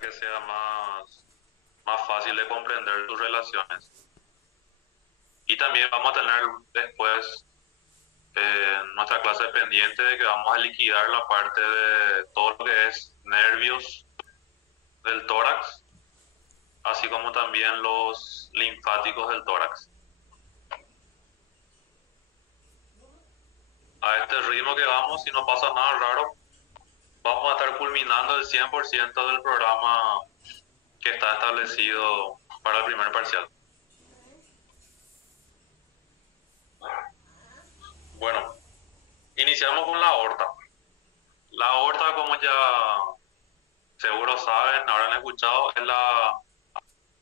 para que sea más fácil de comprender tus relaciones. Y también vamos a tener después nuestra clase pendiente de que vamos a liquidar la parte de todo lo que es nervios del tórax, así como también los linfáticos del tórax. A este ritmo que vamos, si no pasa nada raro, vamos a estar culminando el 100% del programa que está establecido para el primer parcial. Bueno, iniciamos con la aorta. La aorta, como ya seguro saben, habrán escuchado, es la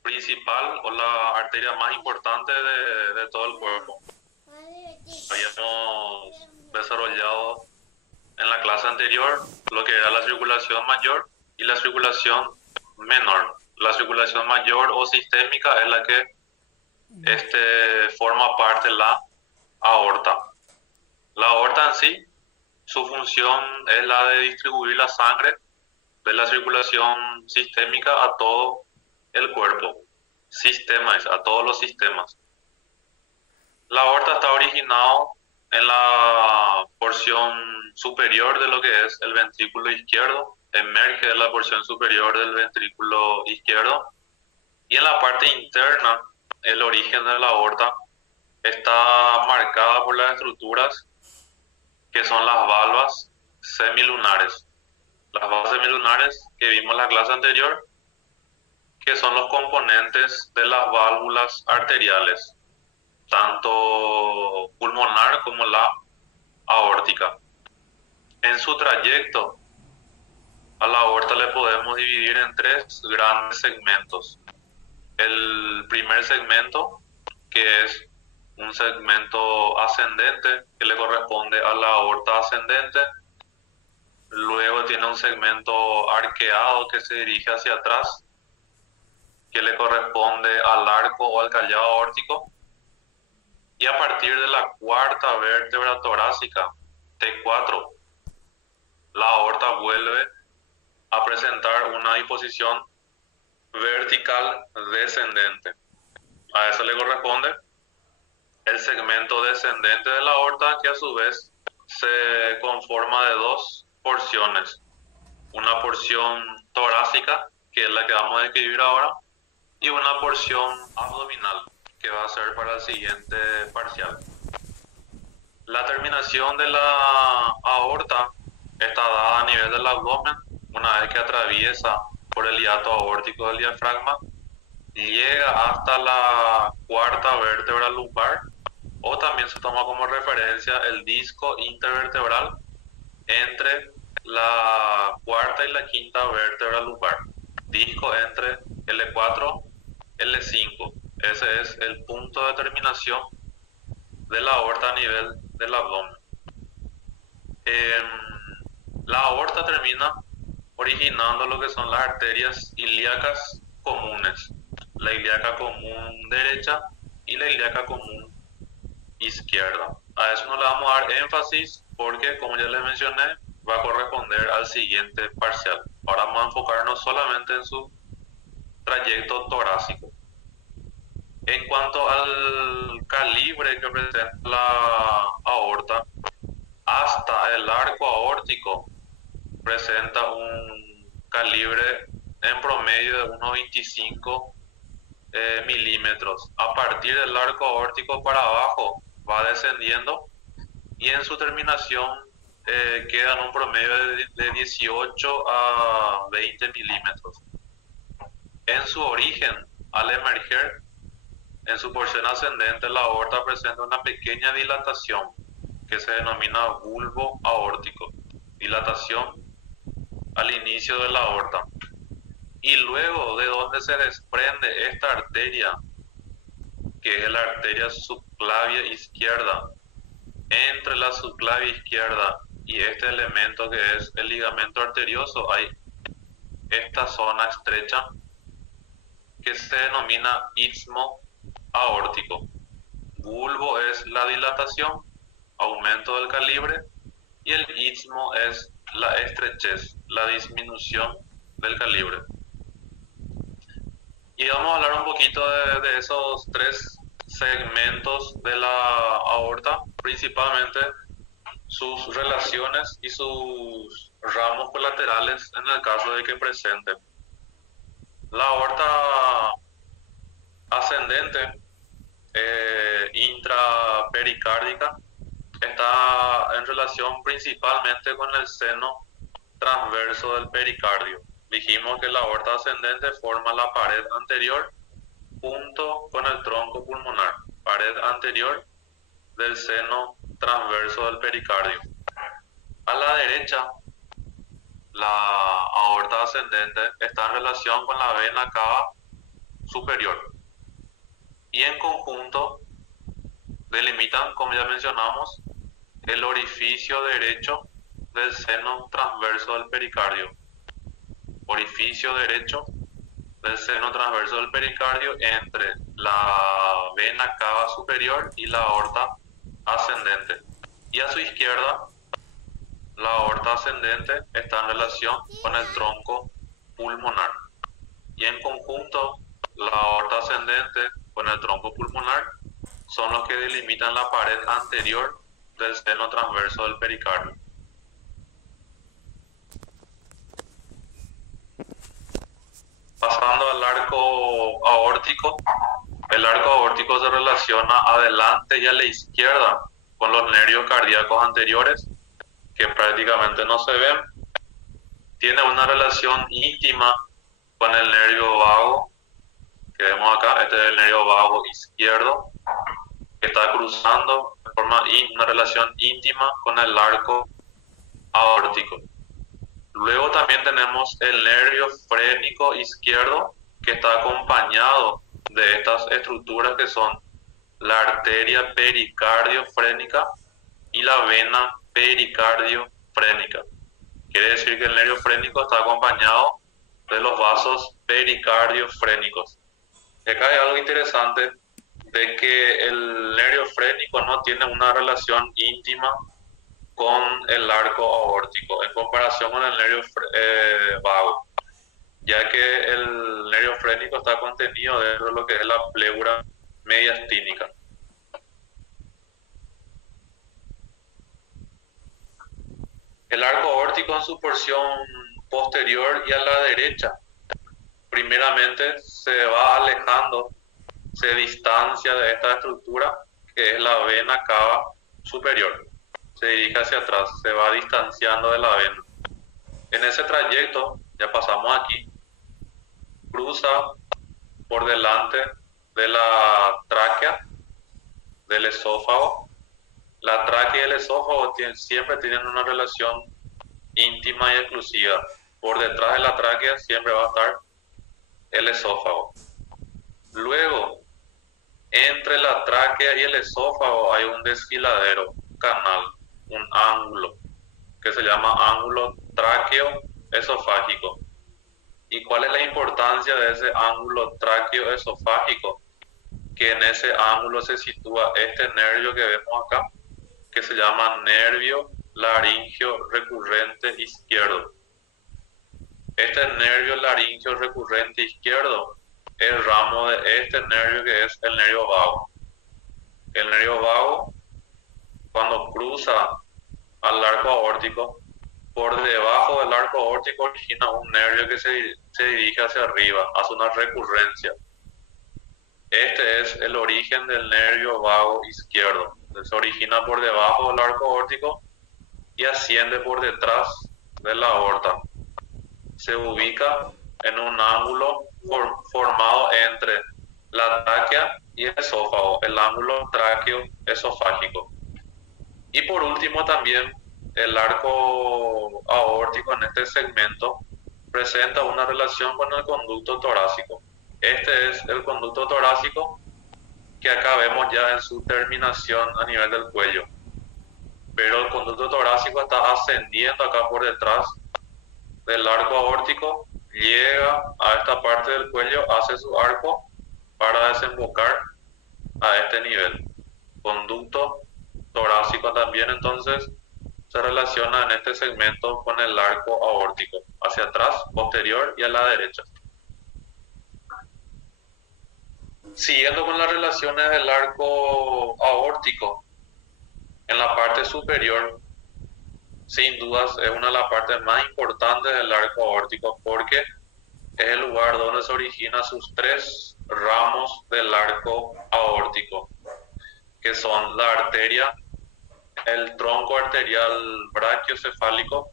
principal o la arteria más importante de todo el cuerpo. Habíamos desarrollado en la clase anterior lo que era la circulación mayor y la circulación menor. La circulación mayor o sistémica es la que forma parte de la aorta. La aorta en sí, su función es la de distribuir la sangre de la circulación sistémica a todo el cuerpo. Sistemas, a todos los sistemas. La aorta está originado en la porción superior de lo que es el ventrículo izquierdo, emerge de la porción superior del ventrículo izquierdo, y en la parte interna, el origen de la aorta está marcada por las estructuras que son las valvas semilunares. Las valvas semilunares que vimos en la clase anterior, que son los componentes de las válvulas arteriales, tanto pulmonar como la aórtica. En su trayecto a la aorta le podemos dividir en tres grandes segmentos. El primer segmento, que es un segmento ascendente, que le corresponde a la aorta ascendente. Luego tiene un segmento arqueado que se dirige hacia atrás, que le corresponde al arco o al callado aórtico. Y a partir de la cuarta vértebra torácica, T4, la aorta vuelve a presentar una disposición vertical descendente. A eso le corresponde el segmento descendente de la aorta, que a su vez se conforma de dos porciones. Una porción torácica, que es la que vamos a describir ahora, y una porción abdominal, que va a ser para el siguiente parcial. La terminación de la aorta está dada a nivel del abdomen, una vez que atraviesa por el hiato aórtico del diafragma, llega hasta la cuarta vértebra lumbar, o también se toma como referencia el disco intervertebral entre la cuarta y la quinta vértebra lumbar. Disco entre L4 y L5. Ese es el punto de terminación de la aorta a nivel del abdomen. La aorta termina originando lo que son las arterias ilíacas comunes, la ilíaca común derecha y la ilíaca común izquierda. A eso no le vamos a dar énfasis porque, como ya les mencioné, va a corresponder al siguiente parcial. Ahora vamos a enfocarnos solamente en su trayecto torácico. En cuanto al calibre que presenta la aorta, hasta el arco aórtico presenta un calibre en promedio de unos 25 milímetros. A partir del arco aórtico para abajo va descendiendo y en su terminación queda en un promedio de 18 a 20 milímetros. En su origen, al emerger, en su porción ascendente, la aorta presenta una pequeña dilatación que se denomina bulbo aórtico, dilatación al inicio de la aorta. Y luego de donde se desprende esta arteria, que es la arteria subclavia izquierda, entre la subclavia izquierda y este elemento que es el ligamento arterioso, hay esta zona estrecha que se denomina istmo aórtico. Bulbo es la dilatación, aumento del calibre, y el istmo es la estrechez, la disminución del calibre. Y vamos a hablar un poquito de esos tres segmentos de la aorta, principalmente sus relaciones y sus ramos colaterales en el caso de que presenten. La aorta ascendente intrapericárdica está en relación principalmente con el seno transverso del pericardio. Dijimos que la aorta ascendente forma la pared anterior junto con el tronco pulmonar, pared anterior del seno transverso del pericardio. A la derecha, la aorta ascendente está en relación con la vena cava superior y en conjunto delimitan, como ya mencionamos, el orificio derecho del seno transverso del pericardio. Orificio derecho del seno transverso del pericardio entre la vena cava superior y la aorta ascendente. Y a su izquierda, la aorta ascendente está en relación con el tronco pulmonar. Y en conjunto, la aorta ascendente con el tronco pulmonar son los que delimitan la pared anterior del seno transverso del pericardio. Pasando al arco aórtico, el arco aórtico se relaciona adelante y a la izquierda con los nervios cardíacos anteriores, que prácticamente no se ven. Tiene una relación íntima con el nervio vago, que vemos acá. Este es el nervio vago izquierdo, que está cruzando de forma una relación íntima con el arco aórtico. Luego también tenemos el nervio frénico izquierdo, que está acompañado de estas estructuras que son la arteria pericardiofrénica y la vena pericardiofrénica. Quiere decir que el nervio frénico está acompañado de los vasos pericardiofrénicos. Y acá hay algo interesante de que el nervio frénico no tiene una relación íntima con el arco aórtico en comparación con el nervio vago, ya que el nervio frénico está contenido dentro de lo que es la pleura mediastínica. El arco aórtico en su porción posterior y a la derecha, primeramente se va alejando, se distancia de esta estructura que es la vena cava superior. Se dirige hacia atrás, se va distanciando de la vena. En ese trayecto, ya pasamos aquí, cruza por delante de la tráquea, del esófago. La tráquea y el esófago siempre tienen una relación íntima y exclusiva. Por detrás de la tráquea siempre va a estar el esófago. Luego, entre la tráquea y el esófago hay un desfiladero, un canal, un ángulo, que se llama ángulo tráqueo-esofágico. ¿Y cuál es la importancia de ese ángulo tráqueo-esofágico? Que en ese ángulo se sitúa este nervio que vemos acá, que se llama nervio laringio recurrente izquierdo. Este nervio laringio recurrente izquierdo es el ramo de este nervio que es el nervio vago. El nervio vago, cuando cruza al arco aórtico, por debajo del arco aórtico origina un nervio que se dirige hacia arriba, hace una recurrencia. Este es el origen del nervio vago izquierdo. Se origina por debajo del arco aórtico y asciende por detrás de la aorta. Se ubica en un ángulo formado entre la tráquea y el esófago, el ángulo tráqueo-esofágico. Y por último también el arco aórtico en este segmento presenta una relación con el conducto torácico. Este es el conducto torácico que acá vemos ya en su terminación a nivel del cuello. Pero el conducto torácico está ascendiendo acá por detrás del arco aórtico, llega a esta parte del cuello, hace su arco para desembocar a este nivel. Conducto torácico también entonces se relaciona en este segmento con el arco aórtico, hacia atrás, posterior y a la derecha. Siguiendo con las relaciones del arco aórtico, en la parte superior, sin dudas es una de las partes más importantes del arco aórtico porque es el lugar donde se originan sus tres ramos del arco aórtico, que son la arteria, el tronco arterial brachiocefálico,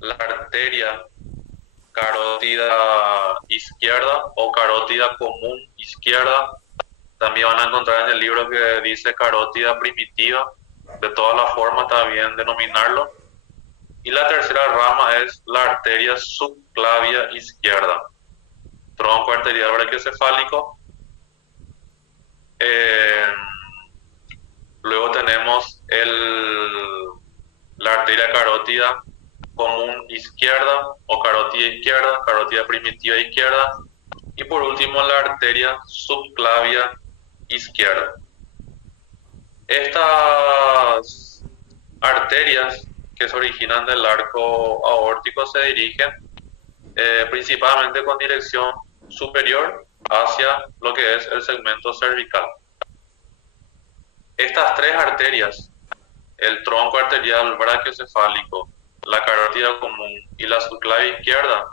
la arteria carótida izquierda o carótida común izquierda. También van a encontrar en el libro que dice carótida primitiva, de todas las formas está bien denominarlo. Y la tercera rama es la arteria subclavia izquierda, tronco arterial brachiocefálico. Eh, Luego tenemos la arteria carótida común izquierda o carótida izquierda, carótida primitiva izquierda. Y por último la arteria subclavia izquierda. Estas arterias que se originan del arco aórtico se dirigen principalmente con dirección superior hacia lo que es el segmento cervical. Estas tres arterias, el tronco arterial brachiocefálico, la carótida común y la subclavia izquierda,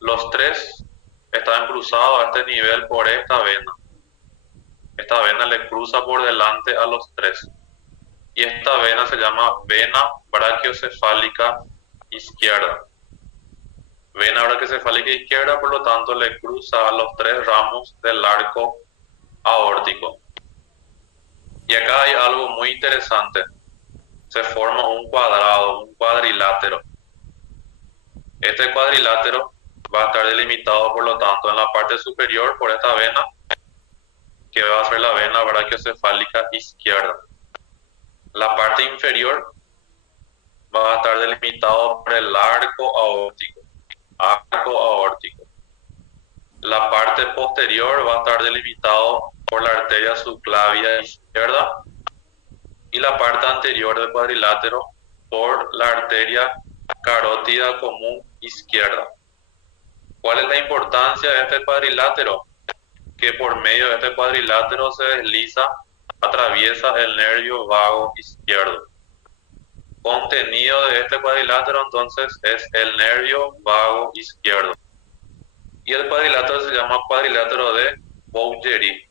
los tres están cruzados a este nivel por esta vena. Esta vena le cruza por delante a los tres. Y esta vena se llama vena brachiocefálica izquierda. Vena brachiocefálica izquierda, por lo tanto, le cruza a los tres ramos del arco aórtico. Y acá hay algo muy interesante. Se forma un cuadrado, un cuadrilátero. Este cuadrilátero va a estar delimitado, por lo tanto, en la parte superior por esta vena, que va a ser la vena brachiocefálica izquierda. La parte inferior va a estar delimitado por el arco aórtico. La parte posterior va a estar delimitado por la arteria subclavia izquierda y la parte anterior del cuadrilátero por la arteria carótida común izquierda. ¿Cuál es la importancia de este cuadrilátero? Que por medio de este cuadrilátero se desliza, atraviesa el nervio vago izquierdo. Contenido de este cuadrilátero entonces es el nervio vago izquierdo. Y el cuadrilátero se llama cuadrilátero de Bouguerie.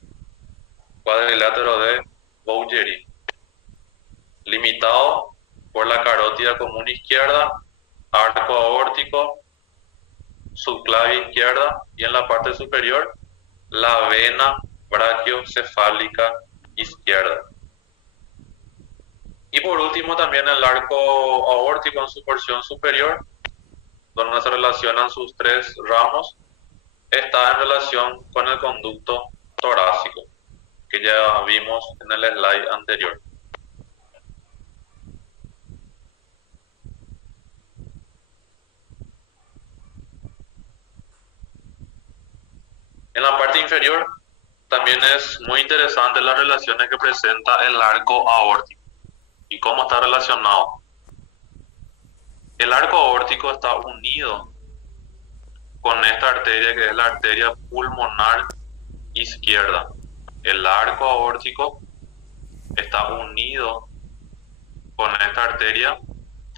Cuadrilátero de Bouguerie. Limitado por la carótida común izquierda, arco aórtico, subclavia izquierda y en la parte superior la vena brachiocefálica izquierda. Y por último también el arco aórtico en su porción superior, donde se relacionan sus tres ramos, está en relación con el conducto torácico, que ya vimos en el slide anterior. En la parte inferior también es muy interesante las relaciones que presenta el arco aórtico y cómo está relacionado. El arco aórtico está unido con esta arteria que es la arteria pulmonar izquierda. El arco aórtico está unido con esta arteria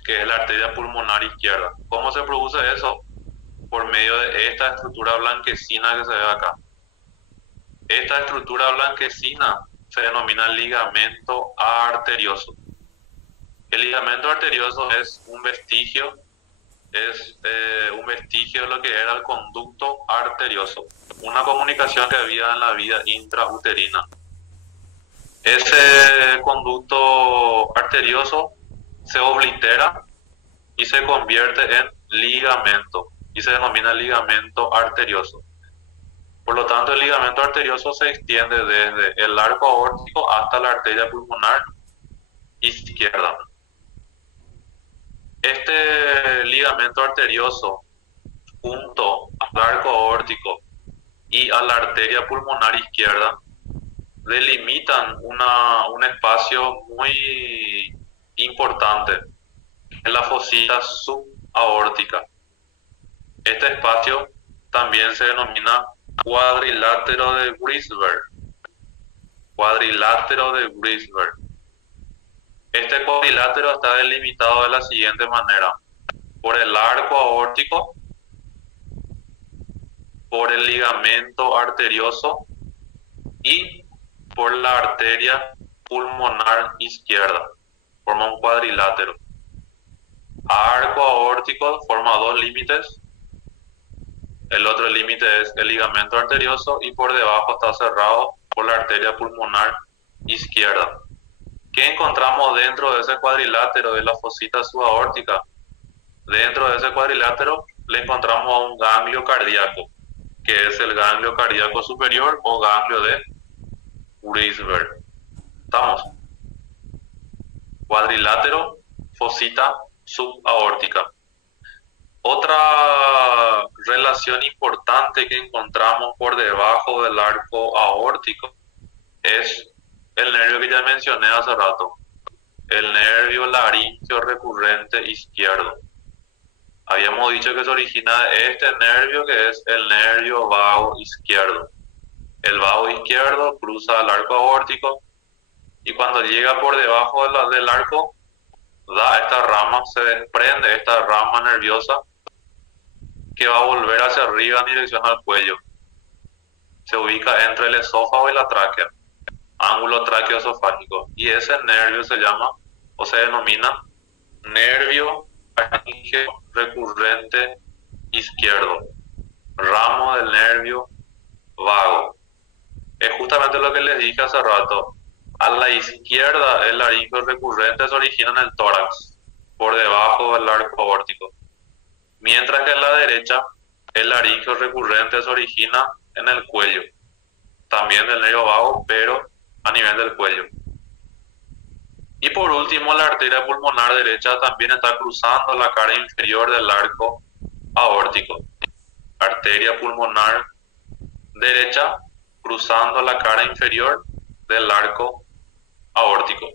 que es la arteria pulmonar izquierda. ¿Cómo se produce eso? Por medio de esta estructura blanquecina que se ve acá. Esta estructura blanquecina se denomina ligamento arterioso. El ligamento arterioso es un vestigio de lo que era el conducto arterioso, una comunicación que había en la vida intrauterina. Ese conducto arterioso se oblitera y se convierte en ligamento y se denomina ligamento arterioso. Por lo tanto, el ligamento arterioso se extiende desde el arco aórtico hasta la arteria pulmonar izquierda. Este ligamento arterioso, junto al arco aórtico y a la arteria pulmonar izquierda, delimitan un espacio muy importante en la fosita subaórtica. Este espacio también se denomina cuadrilátero de Grisberg. Cuadrilátero de Grisberg. Este cuadrilátero está delimitado de la siguiente manera: por el arco aórtico, por el ligamento arterioso y por la arteria pulmonar izquierda. Forma un cuadrilátero. Arco aórtico forma dos límites. El otro límite es el ligamento arterioso y por debajo está cerrado por la arteria pulmonar izquierda. ¿Qué encontramos dentro de ese cuadrilátero de la fosita subaórtica? Dentro de ese cuadrilátero le encontramos a un ganglio cardíaco, que es el ganglio cardíaco superior o ganglio de Grisberg. ¿Estamos? Cuadrilátero, fosita subaórtica. Otra relación importante que encontramos por debajo del arco aórtico es el nervio que ya mencioné hace rato, el nervio laríngeo recurrente izquierdo. Habíamos dicho que se origina de este nervio, que es el nervio vago izquierdo. El vago izquierdo cruza el arco aórtico y cuando llega por debajo del arco, da esta rama, se desprende esta rama nerviosa que va a volver hacia arriba en dirección al cuello. Se ubica entre el esófago y la tráquea, ángulo tráqueo-esofágico, y ese nervio se llama o se denomina nervio laríngeo recurrente izquierdo, ramo del nervio vago. Es justamente lo que les dije hace rato. A la izquierda, el laríngeo recurrente se origina en el tórax, por debajo del arco aórtico, mientras que en la derecha, el laríngeo recurrente se origina en el cuello, también del nervio vago, pero a nivel del cuello. Y por último, la arteria pulmonar derecha también está cruzando la cara inferior del arco aórtico. Arteria pulmonar derecha cruzando la cara inferior del arco aórtico.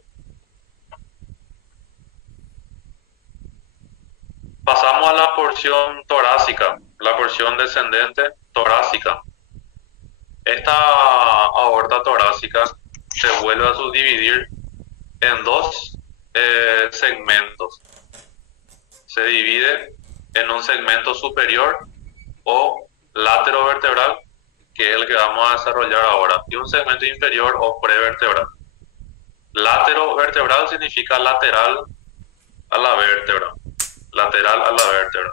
Pasamos a la porción torácica, la porción descendente torácica. Esta aorta torácica se vuelve a subdividir en dos segmentos. Se divide en un segmento superior o laterovertebral, que es el que vamos a desarrollar ahora, y un segmento inferior o prevertebral. Laterovertebral significa lateral a la vértebra, lateral a la vértebra.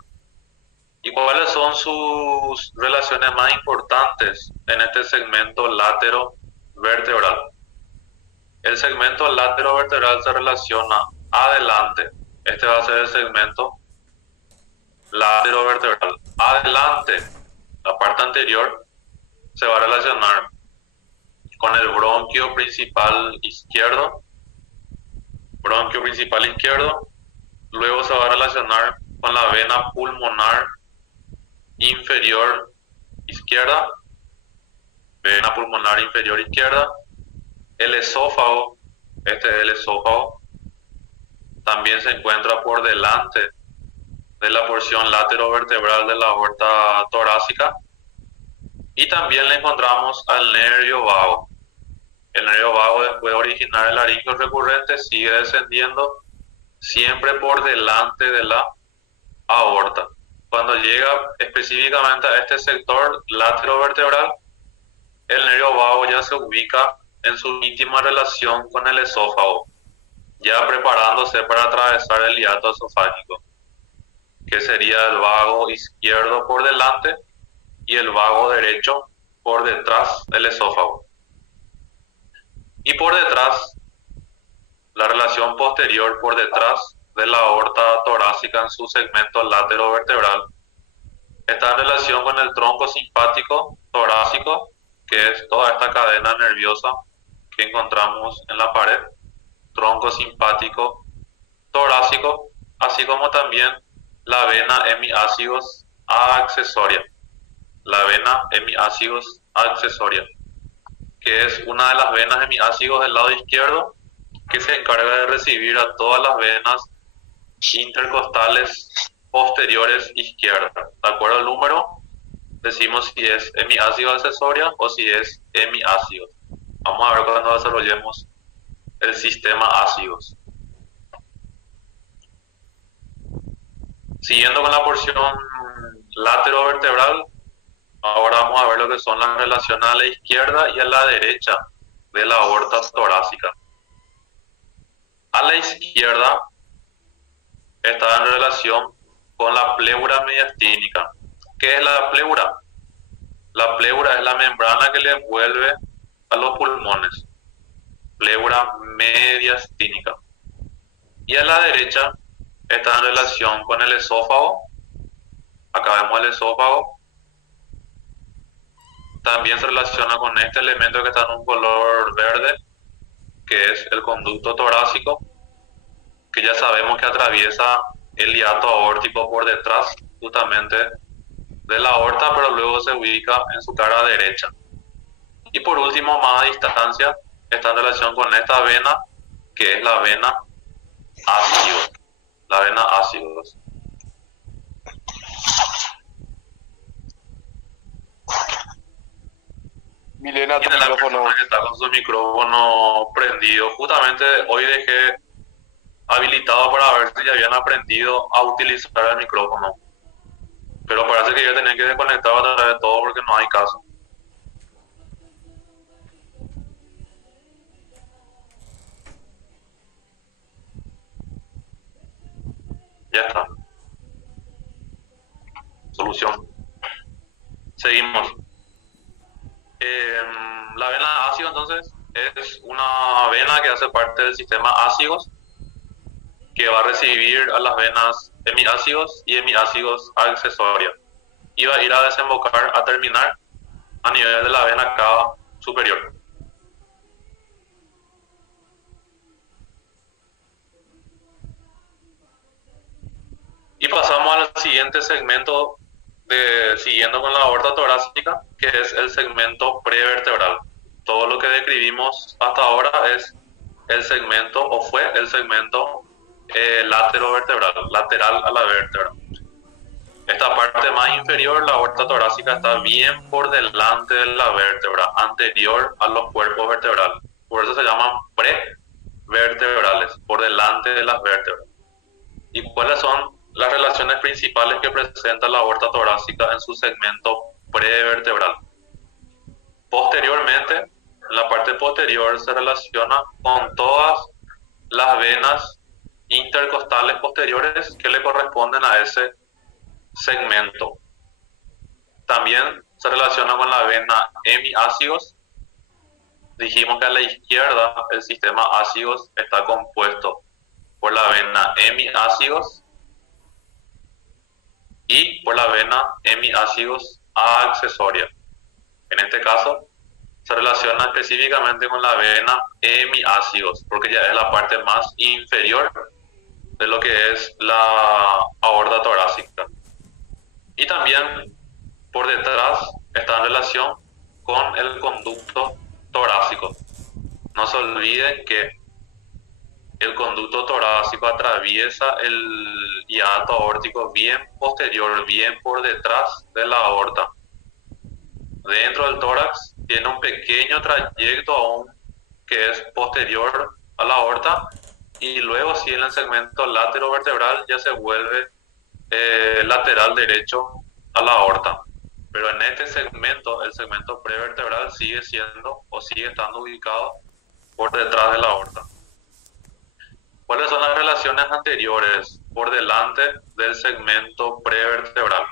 ¿Y cuáles son sus relaciones más importantes en este segmento laterovertebral? El segmento laterovertebral se relaciona adelante. Este va a ser el segmento laterovertebral. Adelante, la parte anterior, se va a relacionar con el bronquio principal izquierdo. Bronquio principal izquierdo. Luego se va a relacionar con la vena pulmonar inferior izquierda. Vena pulmonar inferior izquierda. El esófago, este es el esófago, también se encuentra por delante de la porción laterovertebral de la aorta torácica. Y también le encontramos al nervio vago. El nervio vago, después de originar el laríngeo recurrente, sigue descendiendo siempre por delante de la aorta. Cuando llega específicamente a este sector laterovertebral, el nervio vago ya se ubica en su íntima relación con el esófago, ya preparándose para atravesar el hiato esofágico, que sería el vago izquierdo por delante y el vago derecho por detrás del esófago. Y por detrás, la relación posterior por detrás de la aorta torácica en su segmento laterovertebral está en relación con el tronco simpático torácico, que es toda esta cadena nerviosa que encontramos en la pared, tronco simpático torácico, así como también la vena hemiácigos accesoria. La vena hemiácigos accesoria, que es una de las venas hemiácigos del lado izquierdo, que se encarga de recibir a todas las venas intercostales posteriores izquierdas. ¿De acuerdo al número? decimos si es hemiácido accesoria o si es hemiácido. Vamos a ver cuando desarrollemos el sistema ácidos. Siguiendo con la porción laterovertebral, ahora vamos a ver lo que son las relaciones a la izquierda y a la derecha de la aorta torácica. A la izquierda está en relación con la pleura mediastínica. ¿Qué es la pleura? La pleura es la membrana que le envuelve a los pulmones. Pleura mediastínica. Y a la derecha está en relación con el esófago. Acá vemos el esófago. También se relaciona con este elemento que está en un color verde, que es el conducto torácico, que ya sabemos que atraviesa el hiato aórtico por detrás justamente de la aorta, pero luego se ubica en su cara derecha. Y por último, más a distancia, está en relación con esta vena, que es la vena ácido. La vena ácidos. Milena, tu Tiene la micrófono. persona que está con su micrófono prendido. Justamente hoy dejé habilitado para ver si ya habían aprendido a utilizar el micrófono. Pero parece que yo tenía que desconectar otra vez todo porque no hay caso. Ya está. Solución. Seguimos. La vena ácido entonces es una vena que hace parte del sistema ácidos, que va a recibir a las venas hemiácidos y hemiácidos accesorias y va a ir a desembocar, a terminar a nivel de la vena cava superior. Y pasamos al siguiente segmento, siguiendo con la aorta torácica, que es el segmento prevertebral. Todo lo que describimos hasta ahora es el segmento, o fue el segmento laterovertebral, lateral a la vértebra. Esta parte más inferior, la aorta torácica, está bien por delante de la vértebra, anterior a los cuerpos vertebrales. Por eso se llaman prevertebrales, por delante de las vértebras. ¿Y cuáles son las relaciones principales que presenta la aorta torácica en su segmento prevertebral? Posteriormente, en la parte posterior se relaciona con todas las venas intercostales posteriores que le corresponden a ese segmento. También se relaciona con la vena hemiácidos. Dijimos que a la izquierda el sistema ácidos está compuesto por la vena hemiácidos y por la vena hemiácidos accesoria. En este caso, se relaciona específicamente con la vena hemiácidos, porque ya es la parte más inferior de lo que es la aorta torácica. Y también por detrás está en relación con el conducto torácico. No se olviden que el conducto torácico atraviesa el hiato aórtico bien posterior, bien por detrás de la aorta. Dentro del tórax tiene un pequeño trayecto aún que es posterior a la aorta, y luego sí en el segmento laterovertebral ya se vuelve lateral derecho a la aorta. Pero en este segmento, el segmento prevertebral sigue siendo o sigue estando ubicado por detrás de la aorta. ¿Cuáles son las relaciones anteriores por delante del segmento prevertebral?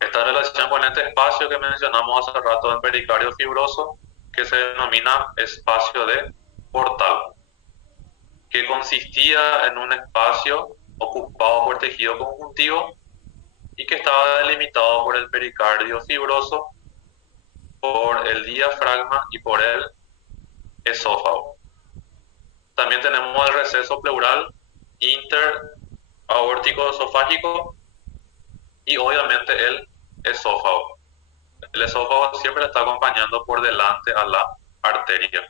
Esta relación con este espacio que mencionamos hace rato en pericardio fibroso, que se denomina espacio de portal, que consistía en un espacio ocupado por tejido conjuntivo y que estaba delimitado por el pericardio fibroso, por el diafragma y por el esófago. También tenemos el receso pleural interaórtico esofágico y obviamente el esófago. El esófago siempre está acompañando por delante a la arteria.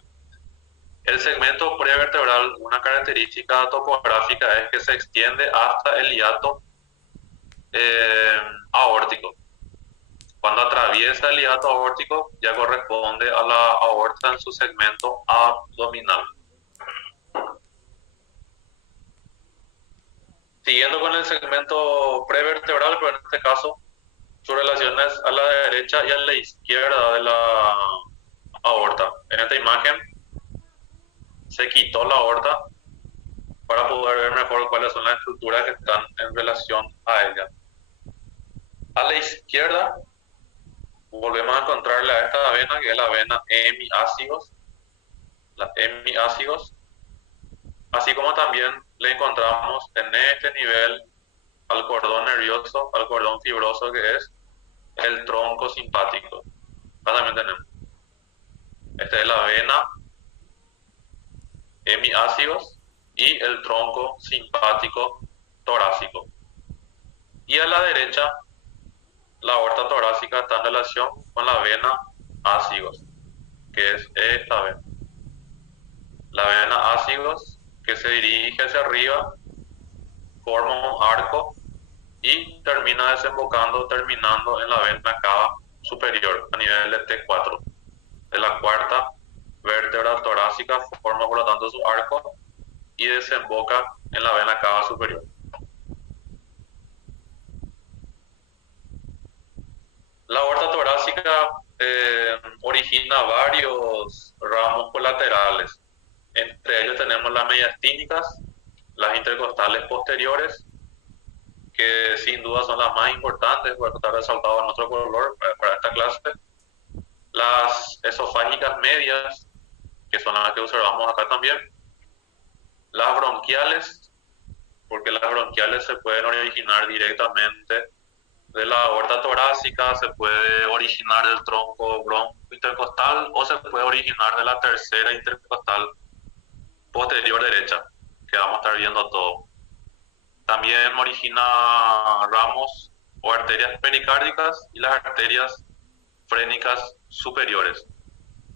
El segmento prevertebral, una característica topográfica es que se extiende hasta el hiato aórtico. Cuando ese aliato aórtico ya corresponde a la aorta en su segmento abdominal. Siguiendo con el segmento prevertebral, pero en este caso su relación es a la derecha y a la izquierda de la aorta. En esta imagen se quitó la aorta para poder ver mejor cuáles son las estructuras que están en relación a ella. A la izquierda volvemos a encontrarle a esta vena, que es la vena hemiácigos, la hemiácigos, así como también le encontramos en este nivel al cordón nervioso, al cordón fibroso, que es el tronco simpático. Acá también tenemos. Esta es la vena hemiácigos y el tronco simpático torácico. Y a la derecha, la aorta torácica está en relación con la vena ácigos, que es esta vena. La vena ácigos, que se dirige hacia arriba, forma un arco y termina desembocando, terminando en la vena cava superior a nivel de T4. De la cuarta vértebra torácica forma por lo tanto su arco y desemboca en la vena cava superior. La aorta torácica origina varios ramos colaterales. Entre ellos tenemos las mediastínicas, las intercostales posteriores, que sin duda son las más importantes, porque está resaltado en otro color para esta clase. Las esofágicas medias, que son las que observamos acá también. Las bronquiales, porque las bronquiales se pueden originar directamente de la aorta torácica, se puede originar del tronco bronco intercostal o se puede originar de la tercera intercostal posterior derecha, que vamos a estar viendo todo. También origina ramos o arterias pericárdicas y las arterias frénicas superiores.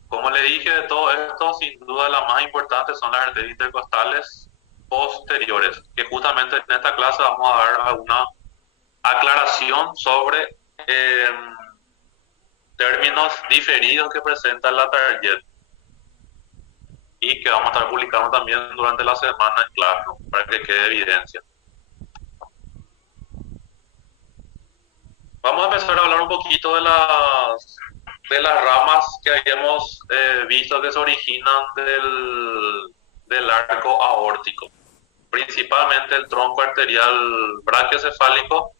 Como le dije, de todo esto, sin duda las más importantes son las arterias intercostales posteriores, que justamente en esta clase vamos a dar alguna aclaración sobre términos diferidos que presenta la target y que vamos a estar publicando también durante la semana en clase, ¿no? Para que quede evidencia. Vamos a empezar a hablar un poquito de las ramas que habíamos visto que se originan del arco aórtico, principalmente el tronco arterial brachiocefálico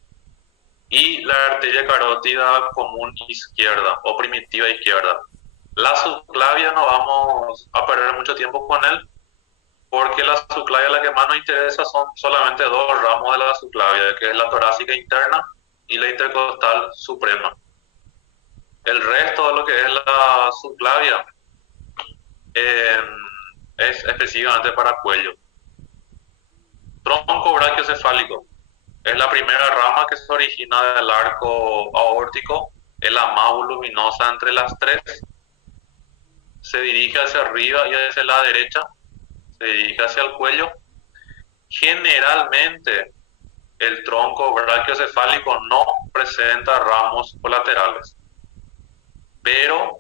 y la arteria carótida común izquierda o primitiva izquierda. La subclavia no vamos a perder mucho tiempo con él, porque la subclavia, la que más nos interesa, son solamente dos ramos de la subclavia, que es la torácica interna y la intercostal suprema. El resto de lo que es la subclavia es específicamente para cuello. Tronco brachiocefálico es la primera rama que se origina del arco aórtico, es la más voluminosa entre las tres. Se dirige hacia arriba y hacia la derecha, se dirige hacia el cuello. Generalmente el tronco brachiocefálico no presenta ramos colaterales, pero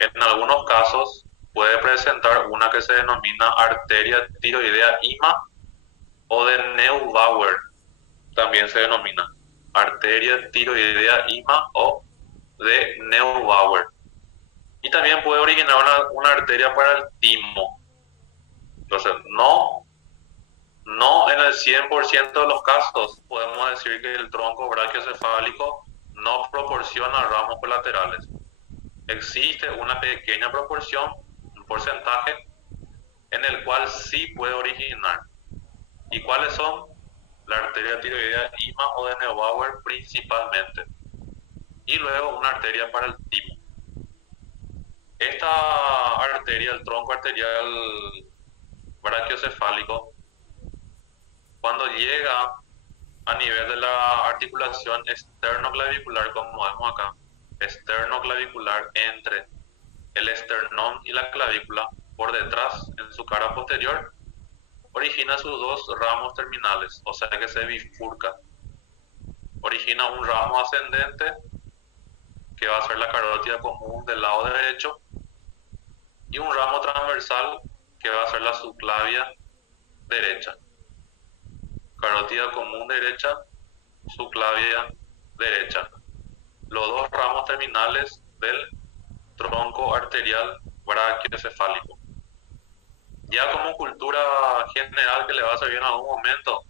en algunos casos puede presentar una que se denomina arteria tiroidea IMA o de Neubauer, también se denomina arteria tiroidea IMA o de Neubauer. Y también puede originar una arteria para el timo. Entonces, no en el 100% de los casos podemos decir que el tronco brachiocefálico no proporciona ramos colaterales. Existe una pequeña proporción, un porcentaje, en el cual sí puede originar. ¿Y cuáles son? La arteria tiroidea IMA o de Neubauer principalmente. Y luego una arteria para el timo. Esta arteria, el tronco arterial brachiocefálico, cuando llega a nivel de la articulación esternoclavicular, como vemos acá, esternoclavicular entre el esternón y la clavícula, por detrás, en su cara posterior, origina sus dos ramos terminales, o sea que se bifurca. Origina un ramo ascendente que va a ser la carótida común del lado derecho, y un ramo transversal que va a ser la subclavia derecha. Carótida común derecha, subclavia derecha. Los dos ramos terminales del tronco arterial brachiocefálico. Ya como cultura general que le va a servir en algún momento,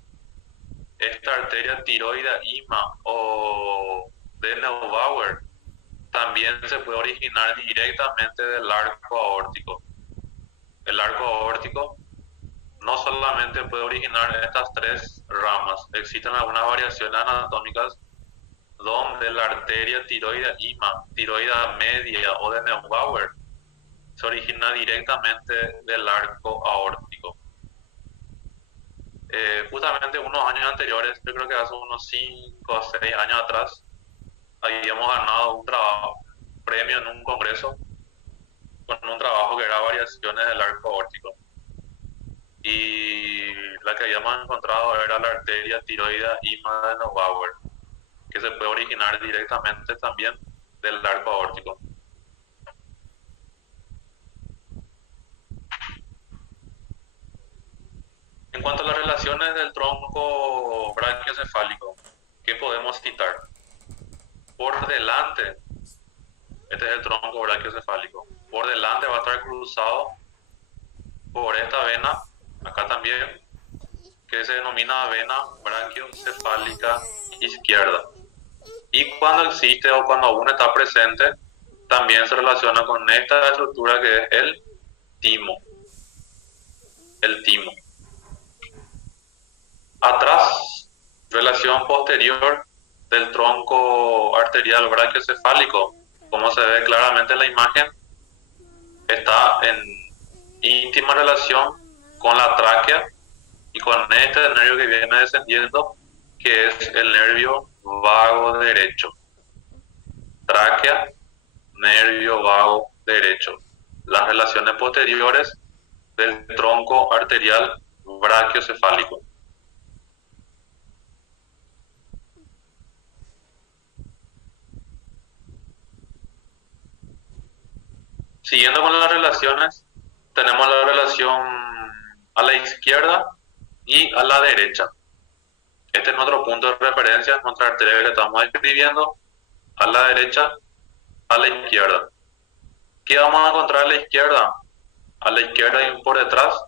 esta arteria tiroidea o de Neubauer también se puede originar directamente del arco aórtico. El arco aórtico no solamente puede originar estas tres ramas, existen algunas variaciones anatómicas donde la arteria tiroidea tiroidea media o de Neubauer se origina directamente del arco aórtico. Justamente unos años anteriores, yo creo que hace unos 5 o 6 años atrás, habíamos ganado un premio en un congreso con un trabajo que era variaciones del arco aórtico. Y la que habíamos encontrado era la arteria tiroidea de Neubauer, que se puede originar directamente también del arco aórtico. En cuanto a las relaciones del tronco brachiocefálico, ¿qué podemos citar? Por delante, este es el tronco brachiocefálico, por delante va a estar cruzado por esta vena, acá también, que se denomina vena brachiocefálica izquierda. Y cuando existe o cuando aún está presente, también se relaciona con esta estructura que es el timo. El timo. Atrás, relación posterior del tronco arterial brachiocefálico, como se ve claramente en la imagen, está en íntima relación con la tráquea y con este nervio que viene descendiendo, que es el nervio vago derecho. Tráquea, nervio vago derecho. Las relaciones posteriores del tronco arterial brachiocefálico. Siguiendo con las relaciones, tenemos la relación a la izquierda y a la derecha. Este es nuestro punto de referencia, nuestra arteria que estamos escribiendo, a la derecha, a la izquierda. ¿Qué vamos a encontrar a la izquierda? A la izquierda y por detrás,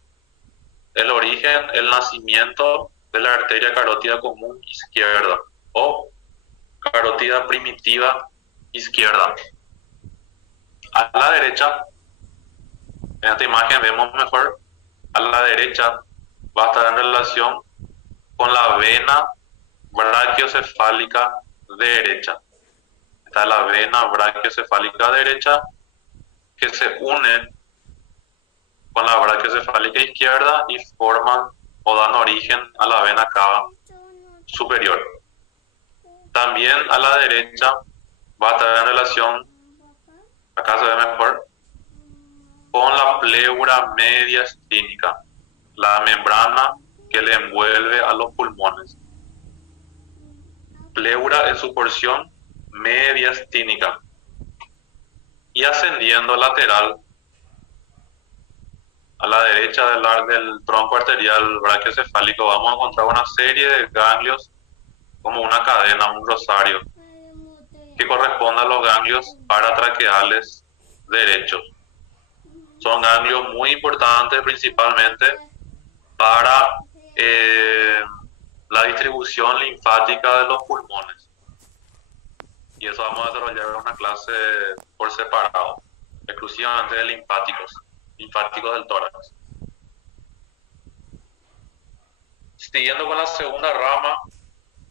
el origen, el nacimiento de la arteria carótida común izquierda o carótida primitiva izquierda. A la derecha, en esta imagen vemos mejor, a la derecha va a estar en relación con la vena brachiocefálica derecha. Está la vena brachiocefálica derecha que se une con la brachiocefálica izquierda y forman o dan origen a la vena cava superior. También a la derecha va a estar en relación, acá se ve mejor, con la pleura mediastínica, la membrana que le envuelve a los pulmones. Pleura en su porción mediastínica. Y ascendiendo lateral a la derecha del tronco arterial brachiocefálico vamos a encontrar una serie de ganglios como una cadena, un rosario, que corresponde a los ganglios paratraqueales derechos. Son ganglios muy importantes principalmente para la distribución linfática de los pulmones. Y eso vamos a desarrollar en una clase por separado, exclusivamente de linfáticos del tórax. Siguiendo con la segunda rama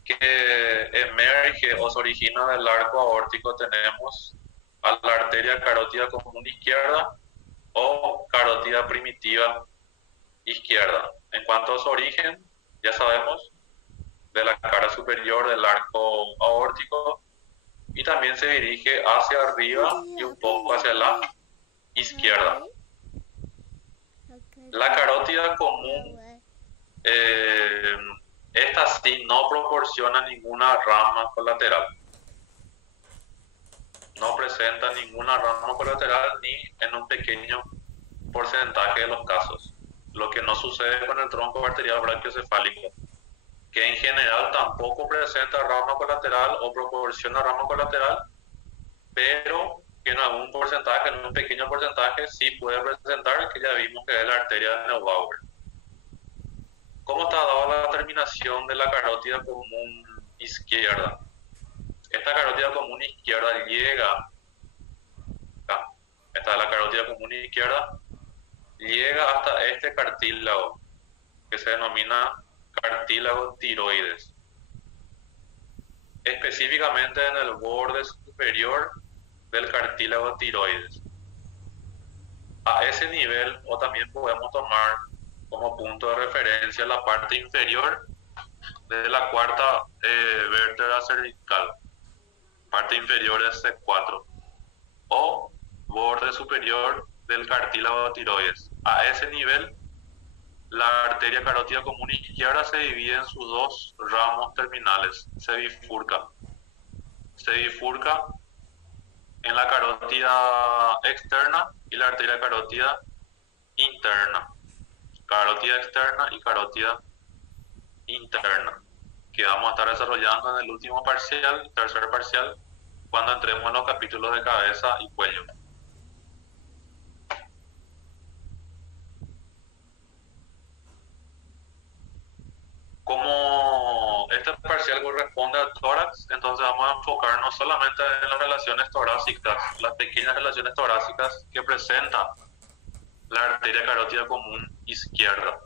que emerge o se origina del arco aórtico, tenemos a la arteria carótida común izquierda o carótida primitiva izquierda. En cuanto a su origen, ya sabemos, de la cara superior del arco aórtico, y también se dirige hacia arriba y un poco hacia la izquierda. La carótida común, esta sí no proporciona ninguna rama colateral. no presenta ninguna rama colateral ni en un pequeño porcentaje de los casos, lo que no sucede con el tronco arterial brachiocefálico, que en general tampoco presenta rama colateral o proporciona rama colateral, pero que en algún porcentaje, en un pequeño porcentaje, sí puede presentar, que ya vimos que es la arteria de Neubauer. ¿Cómo está dada la terminación de la carótida común izquierda? Esta carótida común izquierda llega, acá, esta es la carótida común izquierda, llega hasta este cartílago, que se denomina cartílago tiroides, específicamente en el borde superior del cartílago tiroides. A ese nivel, o también podemos tomar como punto de referencia la parte inferior de la cuarta vértebra cervical, parte inferior es C4, o borde superior del cartílago tiroides. A ese nivel, la arteria carótida común izquierda se divide en sus dos ramos terminales, se bifurca en la carótida externa y la arteria carótida interna, carótida externa y carótida interna, que vamos a estar desarrollando en el último parcial, tercer parcial, cuando entremos en los capítulos de cabeza y cuello. Como este parcial corresponde al tórax, entonces vamos a enfocarnos solamente en las relaciones torácicas, las pequeñas relaciones torácicas que presenta la arteria carótida común izquierda.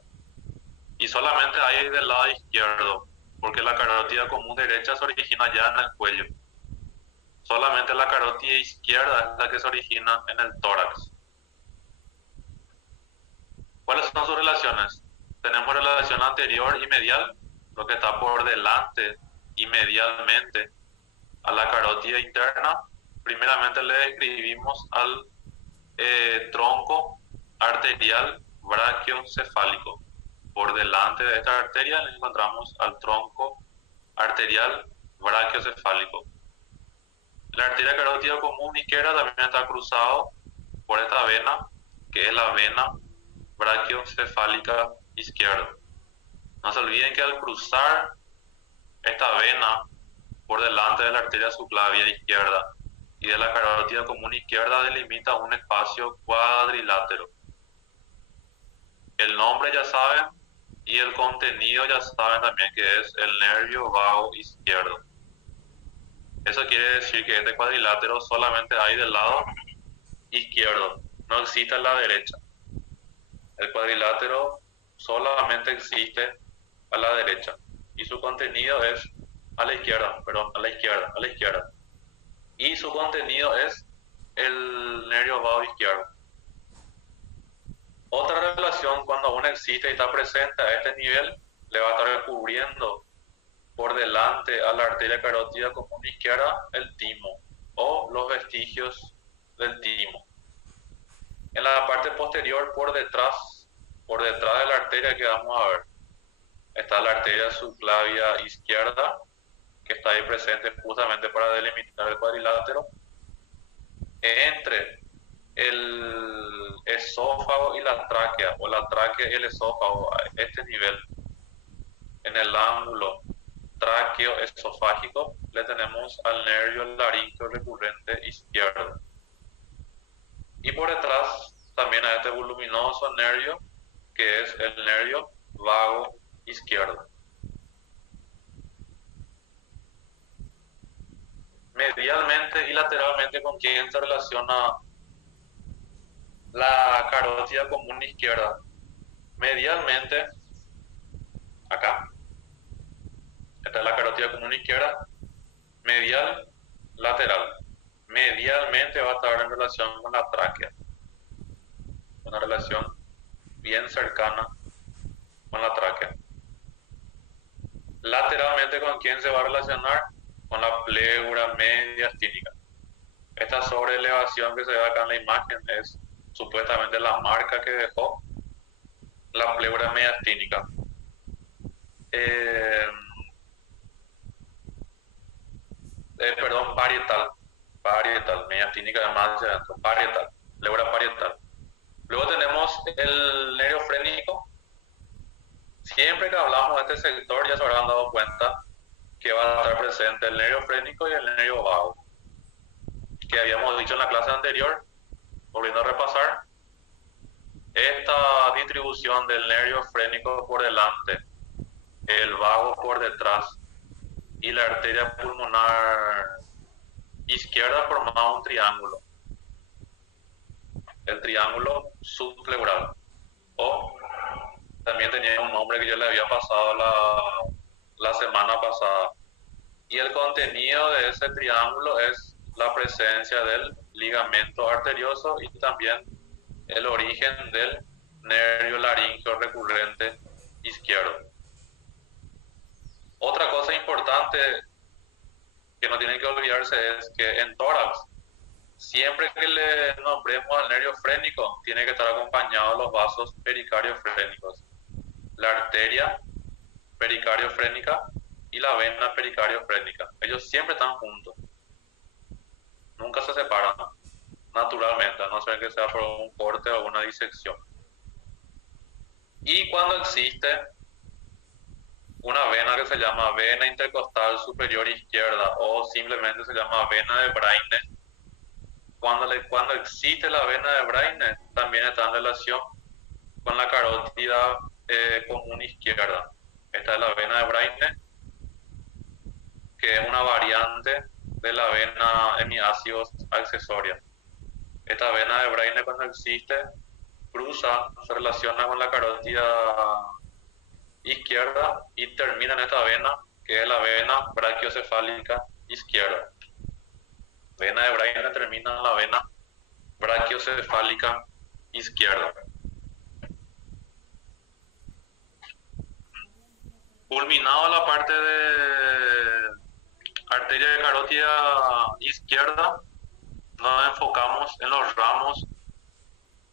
Y solamente hay del lado izquierdo, porque la carótida común derecha se origina ya en el cuello. Solamente la carótida izquierda es la que se origina en el tórax. ¿Cuáles son sus relaciones? Tenemos relación anterior y medial, lo que está por delante y medialmente a la carótida interna. Primeramente le describimos al tronco arterial brachiocefálico. Por delante de esta arteria le encontramos al tronco arterial brachiocefálico. La arteria carótida común izquierda también está cruzado por esta vena, que es la vena brachiocefálica izquierda. No se olviden que al cruzar esta vena por delante de la arteria subclavia izquierda y de la carótida común izquierda delimita un espacio cuadrilátero. El nombre ya saben y el contenido ya saben también, que es el nervio vago izquierdo. Eso quiere decir que este cuadrilátero solamente hay del lado izquierdo, no existe en la derecha. El cuadrilátero solamente existe a la derecha y su contenido es a la izquierda, perdón, a la izquierda. Y su contenido es el nervio vago izquierdo. Otra relación, cuando aún existe y está presente a este nivel, le va a estar cubriendo por delante a la arteria carótida común izquierda el timo o los vestigios del timo. En la parte posterior, por detrás de la arteria que vamos a ver, está la arteria subclavia izquierda, que está ahí presente justamente para delimitar el cuadrilátero. Entre el esófago y la tráquea, o la tráquea y el esófago, a este nivel, en el ángulo tráqueo-esofágico, le tenemos al nervio laríngeo recurrente izquierdo. Y por detrás también a este voluminoso nervio, que es el nervio vago izquierdo. Medialmente y lateralmente, ¿con quién se relaciona la carótida común izquierda? Medialmente, acá, esta es la carótida común izquierda, medial, lateral. Medialmente va a estar en relación con la tráquea, una relación bien cercana con la tráquea. Lateralmente, ¿con quién se va a relacionar? Con la pleura mediastínica. Esta sobreelevación que se ve acá en la imagen es supuestamente la marca que dejó la pleura mediastínica. Perdón, parietal. parietal, mediastínica además hacia adentro, parietal, pleura parietal. Luego tenemos el nervio frénico. Siempre que hablamos de este sector ya se habrán dado cuenta que va a estar presente el nervio frénico y el nervio vago, que habíamos dicho en la clase anterior, volviendo a repasar, esta distribución del nervio frénico por delante, el vago por detrás y la arteria pulmonar izquierda formaba un triángulo, el triángulo subpleural, o también tenía un nombre que yo le había pasado la semana pasada. Y el contenido de ese triángulo es la presencia del ligamento arterioso y también el origen del nervio laríngeo recurrente izquierdo. Otra cosa importante que no tienen que olvidarse es que en tórax, siempre que le nombremos al nervio frénico, tiene que estar acompañado de los vasos pericariofrénicos, la arteria pericariofrénica y la vena pericariofrénica. Ellos siempre están juntos, nunca se separan naturalmente, a no ser que sea por un corte o una disección. Y cuando existe una vena que se llama vena intercostal superior izquierda o simplemente se llama vena de Braine, cuando existe la vena de Braine, también está en relación con la carótida común izquierda. Esta es la vena de Braine, que es una variante de la vena hemiácidos accesoria. Esta vena de Braine, cuando existe, cruza, se relaciona con la carótida izquierda y termina en esta vena, que es la vena brachiocefálica izquierda. Vena de Braine termina en la vena brachiocefálica izquierda. Culminado la parte de arteria de carótida izquierda, nos enfocamos en los ramos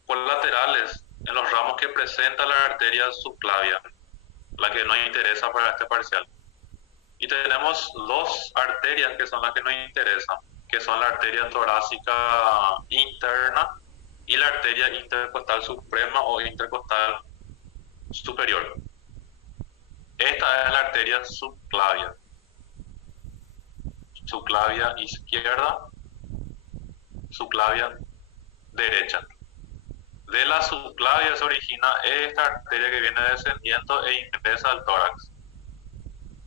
colaterales, en los ramos que presenta la arteria subclavia, la que nos interesa para este parcial. Y tenemos dos arterias que son las que nos interesan, que son la arteria torácica interna y la arteria intercostal suprema o intercostal superior. Esta es la arteria subclavia. Subclavia izquierda, subclavia derecha. De la subclavia se origina esta arteria que viene descendiendo e ingresa al tórax.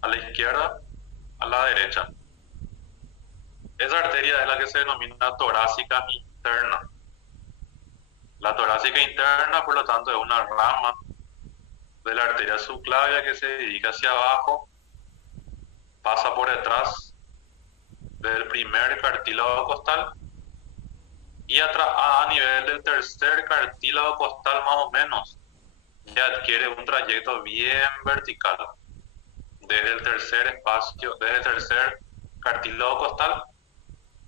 A la izquierda, a la derecha. Esa arteria es la que se denomina torácica interna. La torácica interna, por lo tanto, es una rama de la arteria subclavia que se dirige hacia abajo, pasa por detrás del primer cartílago costal y a nivel del tercer cartílago costal más o menos ya adquiere un trayecto bien vertical. Desde el tercer cartílago costal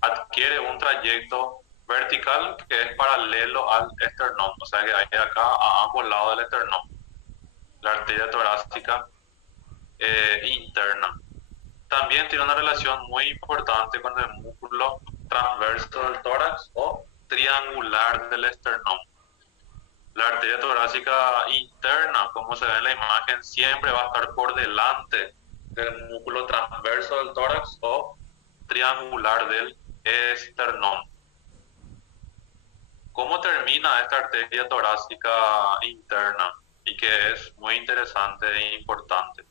adquiere un trayecto vertical que es paralelo al esternón, o sea que hay acá a ambos lados del esternón, la arteria torácica interna. También tiene una relación muy importante con el músculo transverso del tórax o triangular del esternón. La arteria torácica interna, como se ve en la imagen, siempre va a estar por delante del músculo transverso del tórax o triangular del esternón. ¿Cómo termina esta arteria torácica interna? Y que es muy interesante e importante.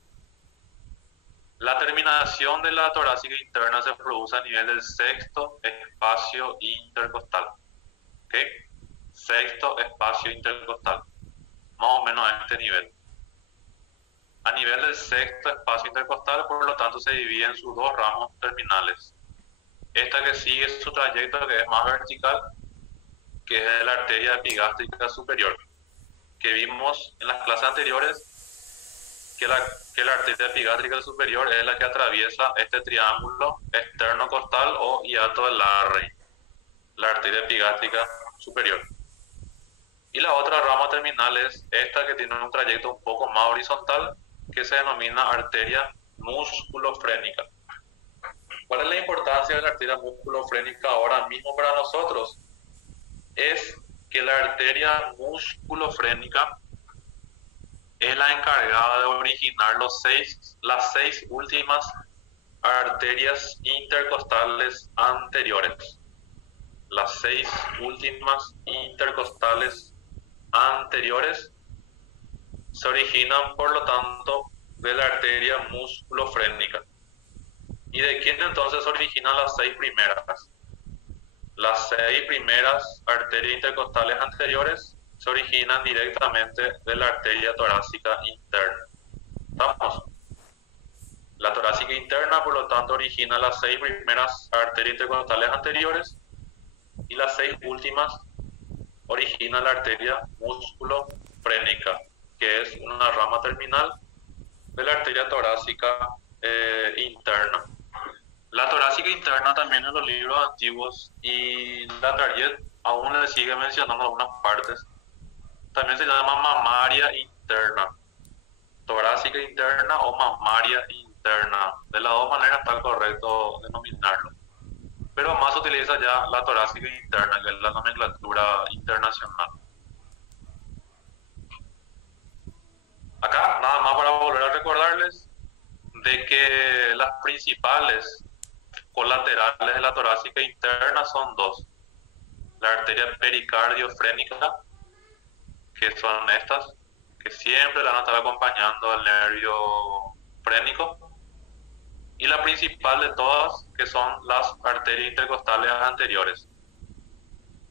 La terminación de la torácica interna se produce a nivel del sexto espacio intercostal. ¿Ok? Sexto espacio intercostal. Más o menos a este nivel. A nivel del sexto espacio intercostal, por lo tanto, se divide en sus dos ramos terminales. Esta que sigue su trayecto, que es más vertical, que es la arteria epigástrica superior, que vimos en las clases anteriores, que la arteria epigástrica superior es la que atraviesa este triángulo externo-costal o hiato de Larrey, la arteria epigástrica superior. Y la otra rama terminal es esta que tiene un trayecto un poco más horizontal, que se denomina arteria musculofrénica. ¿Cuál es la importancia de la arteria musculofrénica ahora mismo para nosotros? Es que la arteria musculofrénica es la encargada de originar las seis últimas arterias intercostales anteriores. Las seis últimas intercostales anteriores se originan, por lo tanto, de la arteria musculofrénica. ¿Y de quién entonces se originan las seis primeras? Las seis primeras arterias intercostales anteriores se originan directamente de la arteria torácica interna. ¿Estamos? La torácica interna, por lo tanto, origina las seis primeras arterias intercostales anteriores y las seis últimas origina la arteria musculofrénica, que es una rama terminal de la arteria torácica interna. La torácica interna también en los libros antiguos y la Target aún le sigue mencionando algunas partes. También se llama mamaria interna, torácica interna o mamaria interna. De las dos maneras está correcto denominarlo. Pero más se utiliza ya la torácica interna, que es la nomenclatura internacional. Acá, nada más para volver a recordarles de que las principales colaterales de la torácica interna son dos. La arteria pericardiofrénica, que son estas, que siempre la van a estar acompañando al nervio frénico, y la principal de todas, que son las arterias intercostales anteriores.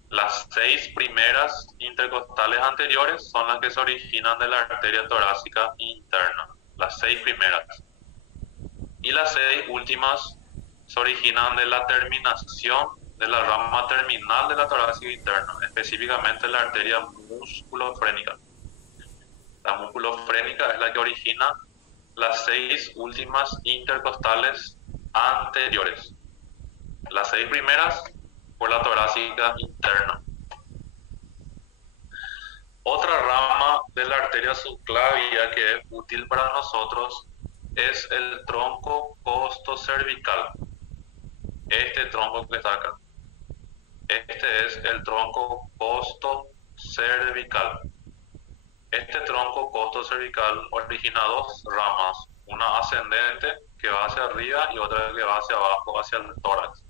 Las seis primeras intercostales anteriores son las que se originan de la arteria torácica interna, las seis primeras. Y las seis últimas se originan de la terminación de la rama terminal de la torácica interna, específicamente la arteria musculofrénica. La musculofrénica es la que origina las seis últimas intercostales anteriores. Las seis primeras por la torácica interna. Otra rama de la arteria subclavia que es útil para nosotros es el tronco costocervical. Este tronco que está acá. Este es el tronco costocervical. Este tronco costocervical origina dos ramas, una ascendente que va hacia arriba y otra que va hacia abajo, hacia el tórax.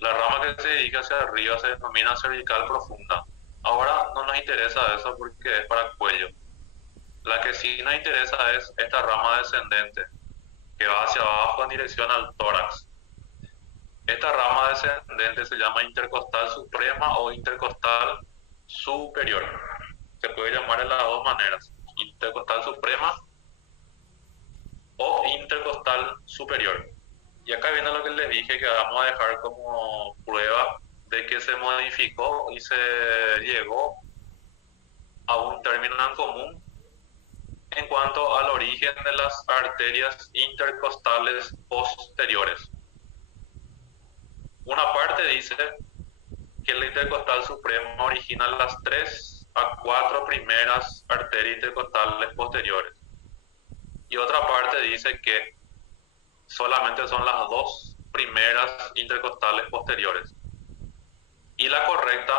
La rama que se dedica hacia arriba se denomina cervical profunda. Ahora no nos interesa eso porque es para el cuello. La que sí nos interesa es esta rama descendente que va hacia abajo en dirección al tórax. Esta rama descendente se llama intercostal suprema o intercostal superior. Se puede llamar de las dos maneras, intercostal suprema o intercostal superior. Y acá viene lo que les dije que vamos a dejar como prueba de que se modificó y se llegó a un término en común en cuanto al origen de las arterias intercostales posteriores. Una parte dice que el intercostal supremo origina las 3 a 4 primeras arterias intercostales posteriores. Y otra parte dice que solamente son las 2 primeras intercostales posteriores. Y la correcta,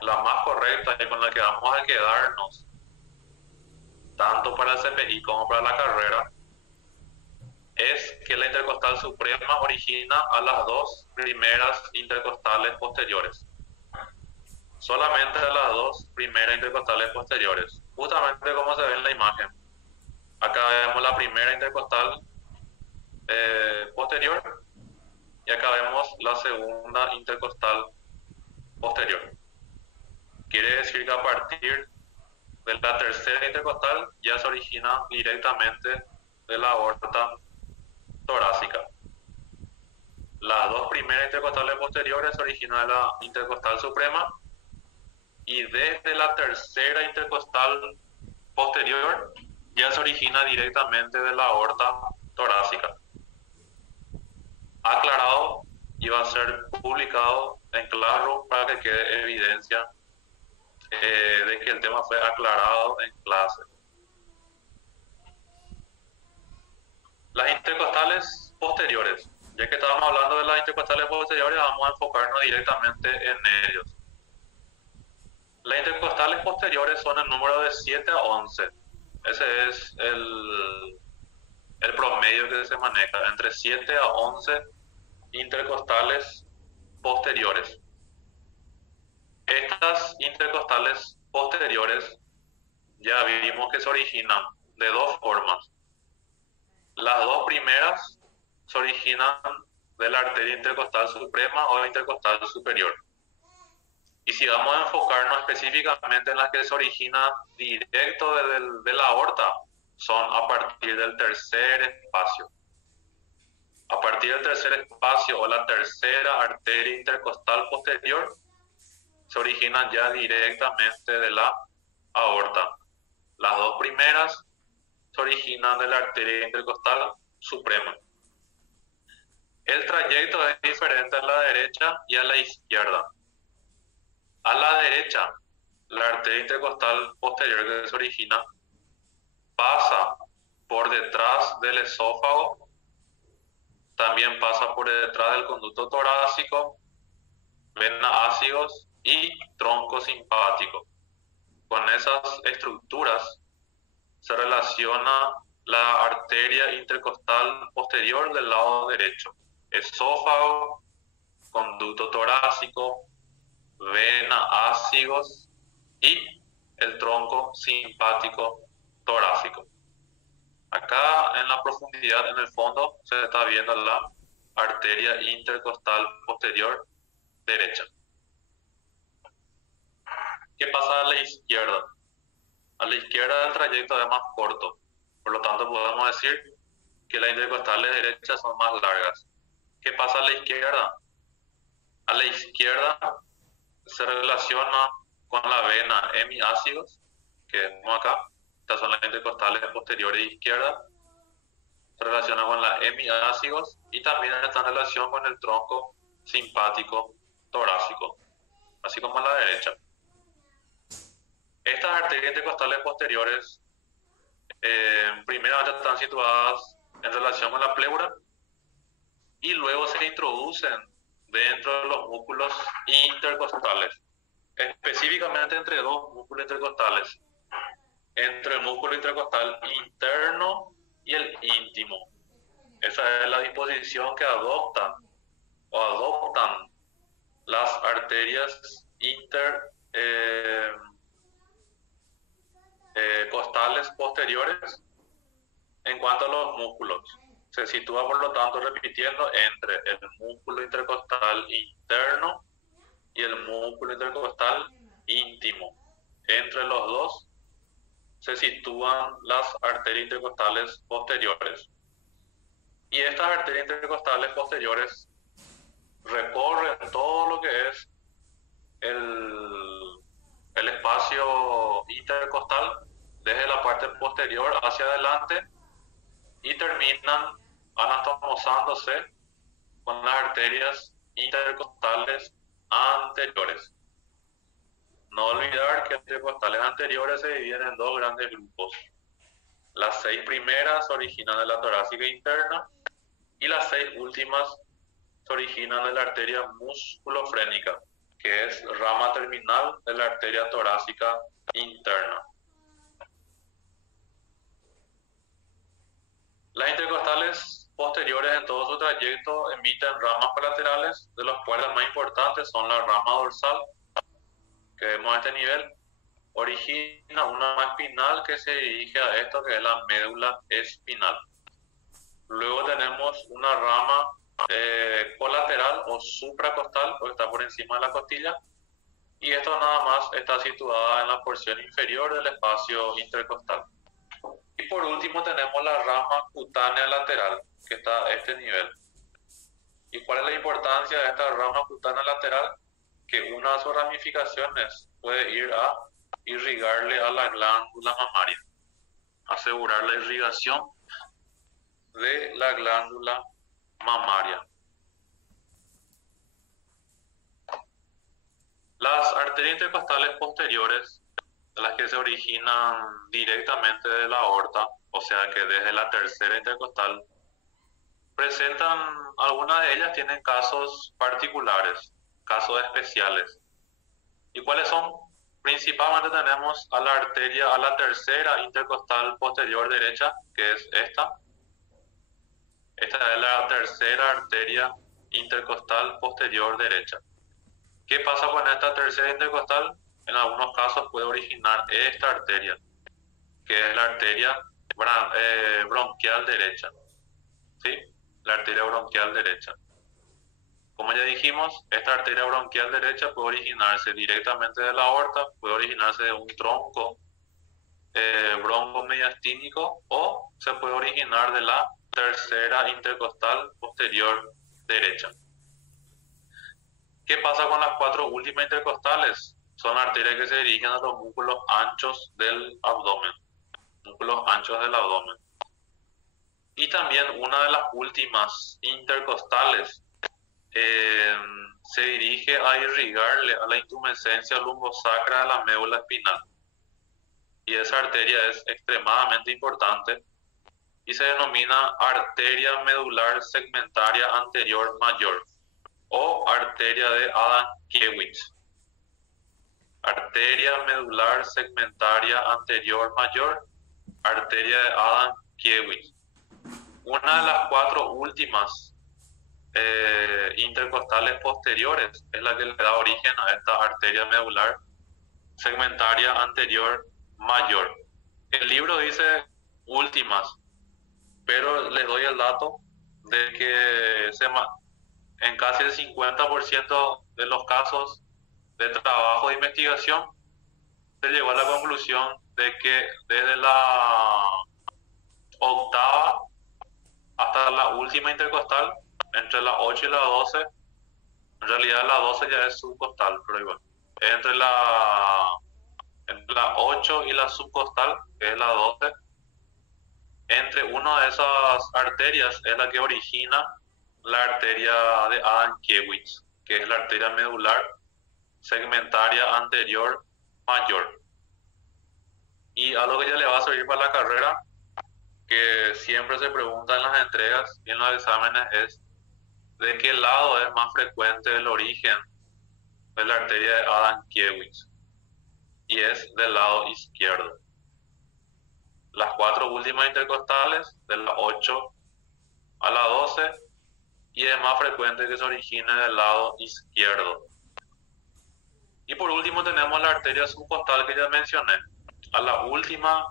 la más correcta y con la que vamos a quedarnos, tanto para el CPI como para la carrera, es que la intercostal suprema origina a las 2 primeras intercostales posteriores. Solamente a las 2 primeras intercostales posteriores. Justamente como se ve en la imagen. Acá vemos la primera intercostal posterior y acá vemos la segunda intercostal posterior. Quiere decir que a partir de la tercera intercostal ya se origina directamente de la aorta torácica. Las 2 primeras intercostales posteriores se originan de la intercostal suprema y desde la tercera intercostal posterior ya se origina directamente de la aorta torácica. Aclarado y va a ser publicado en Classroom para que quede evidencia de que el tema fue aclarado en clase. Las intercostales posteriores. Ya que estábamos hablando de las intercostales posteriores, vamos a enfocarnos directamente en ellos. Las intercostales posteriores son el número de 7 a 11. Ese es el promedio que se maneja, entre 7 a 11 intercostales posteriores. Estas intercostales posteriores ya vimos que se originan de dos formas. Las dos primeras se originan de la arteria intercostal suprema o intercostal superior. Y si vamos a enfocarnos específicamente en las que se originan directo de la aorta, son a partir del tercer espacio. A partir del tercer espacio o la tercera arteria intercostal posterior, se originan ya directamente de la aorta. Las dos primeras se originan de la arteria intercostal suprema. El trayecto es diferente a la derecha y a la izquierda. A la derecha, la arteria intercostal posterior que se origina pasa por detrás del esófago, también pasa por detrás del conducto torácico, vena ácidos y tronco simpático. Con esas estructuras se relaciona la arteria intercostal posterior del lado derecho, esófago, conducto torácico, vena ácidos y el tronco simpático torácico. Acá en la profundidad, en el fondo, se está viendo la arteria intercostal posterior derecha. ¿Qué pasa a la izquierda? A la izquierda el trayecto es más corto, por lo tanto podemos decir que las intercostales derechas son más largas. ¿Qué pasa a la izquierda? A la izquierda se relaciona con la vena hemiácidos, que vemos acá. Estas son las intercostales posteriores izquierdas. Se relaciona con la hemiácidos y también está en relación con el tronco simpático torácico, así como en la derecha. Estas arterias intercostales posteriores primeramente están situadas en relación con la pleura y luego se introducen dentro de los músculos intercostales, específicamente entre dos músculos intercostales, entre el músculo intercostal interno y el íntimo. Esa es la disposición que adoptan las arterias intercostales posteriores en cuanto a los músculos. Se sitúa, por lo tanto, repitiendo, entre el músculo intercostal interno y el músculo intercostal íntimo. Entre los dos se sitúan las arterias intercostales posteriores. Y estas arterias intercostales posteriores recorren todo lo que es el espacio intercostal desde la parte posterior hacia adelante y terminan anastomosándose con las arterias intercostales anteriores. No olvidar que las intercostales anteriores se dividen en dos grandes grupos. Las 6 primeras se originan de la torácica interna y las 6 últimas se originan de la arteria musculofrénica, que es rama terminal de la arteria torácica interna. Las intercostales posteriores en todo su trayecto emiten ramas colaterales, de los cuales las más importantes son la rama dorsal, que vemos a este nivel, origina una rama espinal que se dirige a esto, que es la médula espinal. Luego tenemos una rama colateral o supracostal, porque está por encima de la costilla, y esto nada más está situada en la porción inferior del espacio intercostal. Y por último tenemos la rama cutánea lateral, que está a este nivel. ¿Y cuál es la importancia de esta rama cutánea lateral? Que una de sus ramificaciones puede ir a irrigarle a la glándula mamaria, asegurar la irrigación de la glándula mamaria. Las arterias intercostales posteriores, las que se originan directamente de la aorta, o sea que desde la tercera intercostal, presentan, algunas de ellas tienen casos particulares, casos especiales. ¿Y cuáles son? Principalmente tenemos a la arteria, a la tercera intercostal posterior derecha, que es esta. Esta es la tercera arteria intercostal posterior derecha. ¿Qué pasa con esta tercera intercostal? En algunos casos puede originar esta arteria, que es la arteria bronquial derecha. ¿Sí? La arteria bronquial derecha. Como ya dijimos, esta arteria bronquial derecha puede originarse directamente de la aorta, puede originarse de un tronco broncomediastínico o se puede originar de la tercera intercostal posterior derecha. ¿Qué pasa con las cuatro últimas intercostales? Son arterias que se dirigen a los músculos anchos del abdomen. Músculos anchos del abdomen. Y también una de las últimas intercostales se dirige a irrigarle a la intumescencia lumbosacra de la médula espinal. Y esa arteria es extremadamente importante y se denomina arteria medular segmentaria anterior mayor o arteria de Adam-Kiewicz. Arteria medular segmentaria anterior mayor, arteria de Adam-Kiewicz. Una de las cuatro últimas intercostales posteriores es la que le da origen a esta arteria medular segmentaria anterior mayor. El libro dice últimas, pero les doy el dato de que en casi el 50% de los casos de trabajo de investigación se llegó a la conclusión de que desde la octava hasta la última intercostal, entre la 8 y la 12, en realidad la 12 ya es subcostal, pero igual, entre la 8 y la subcostal, que es la 12, entre una de esas arterias es la que origina la arteria de Adam-Kiewicz, que es la arteria medular segmentaria anterior mayor. Y algo que ya le va a servir para la carrera, que siempre se pregunta en las entregas y en los exámenes, es de qué lado es más frecuente el origen de la arteria de Adam-Kiewicz. Y es del lado izquierdo. Las cuatro últimas intercostales, de la 8 a la 12, y es más frecuente que se origine del lado izquierdo. Y por último tenemos la arteria subcostal que ya mencioné. A la última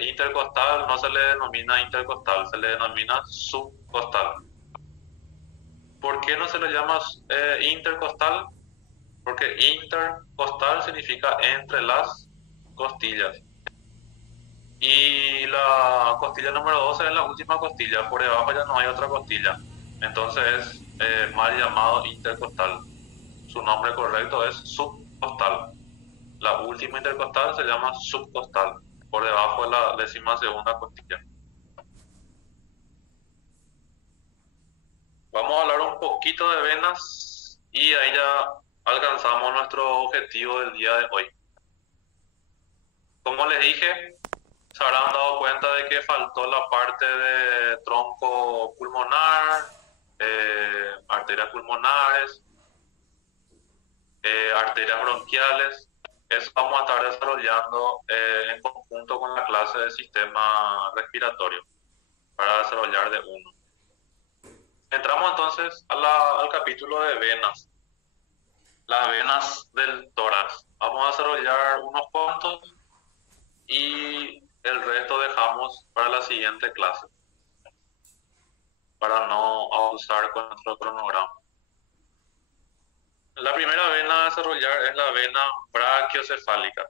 intercostal no se le denomina intercostal, se le denomina subcostal. ¿Por qué no se le llama intercostal? Porque intercostal significa entre las costillas. Y la costilla número 12 es la última costilla, por debajo ya no hay otra costilla. Entonces es mal llamado intercostal. Su nombre correcto es subcostal. La última intercostal se llama subcostal, por debajo de la 12ª costilla. Vamos a hablar un poquito de venas y ahí ya alcanzamos nuestro objetivo del día de hoy. Como les dije, se habrán dado cuenta de que faltó la parte de tronco pulmonar, arterias pulmonares, arterias bronquiales. Eso vamos a estar desarrollando en conjunto con la clase de sistema respiratorio para desarrollar de uno. Entramos entonces al capítulo de venas. Las venas del tórax. Vamos a desarrollar unos cuantos y el resto dejamos para la siguiente clase, para no abusar con nuestro cronograma. La primera vena a desarrollar es la vena brachiocefálica.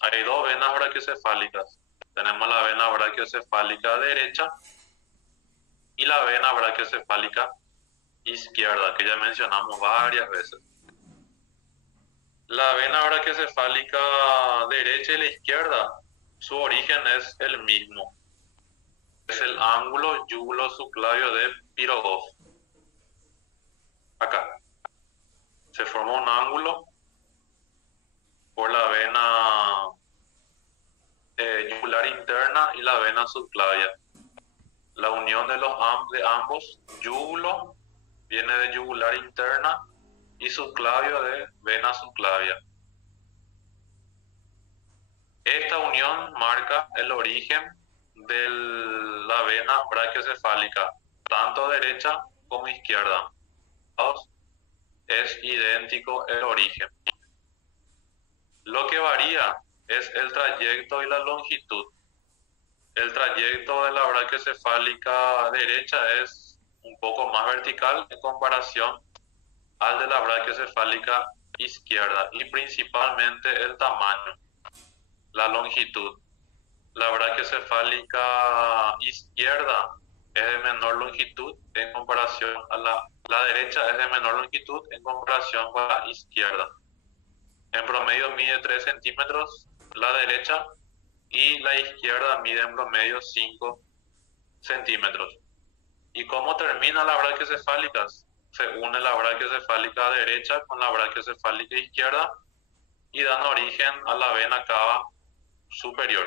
Hay dos venas brachiocefálicas. Tenemos la vena brachiocefálica derecha y la vena brachiocefálica izquierda, que ya mencionamos varias veces. La vena brachiocefálica derecha y la izquierda, su origen es el mismo. Es el ángulo yugulo-subclavio de Pirogov. Acá. Se forma un ángulo por la vena yugular interna y la vena subclavia. La unión de ambos, yúgulo viene de yugular interna y subclavio de vena subclavia. Esta unión marca el origen de la vena brachiocefálica, tanto derecha como izquierda. Es idéntico el origen. Lo que varía es el trayecto y la longitud. El trayecto de la brachiocefálica derecha es un poco más vertical en comparación al de la brachiocefálica izquierda, y principalmente el tamaño, la longitud. La brachiocefálica izquierda es de menor longitud en comparación a la derecha, es de menor longitud en comparación con la izquierda. En promedio mide 3 centímetros la derecha y la izquierda mide en promedio 5 centímetros. ¿Y cómo termina la brachiocefálica? Se une la brachiocefálica derecha con la brachiocefálica izquierda y dan origen a la vena cava superior.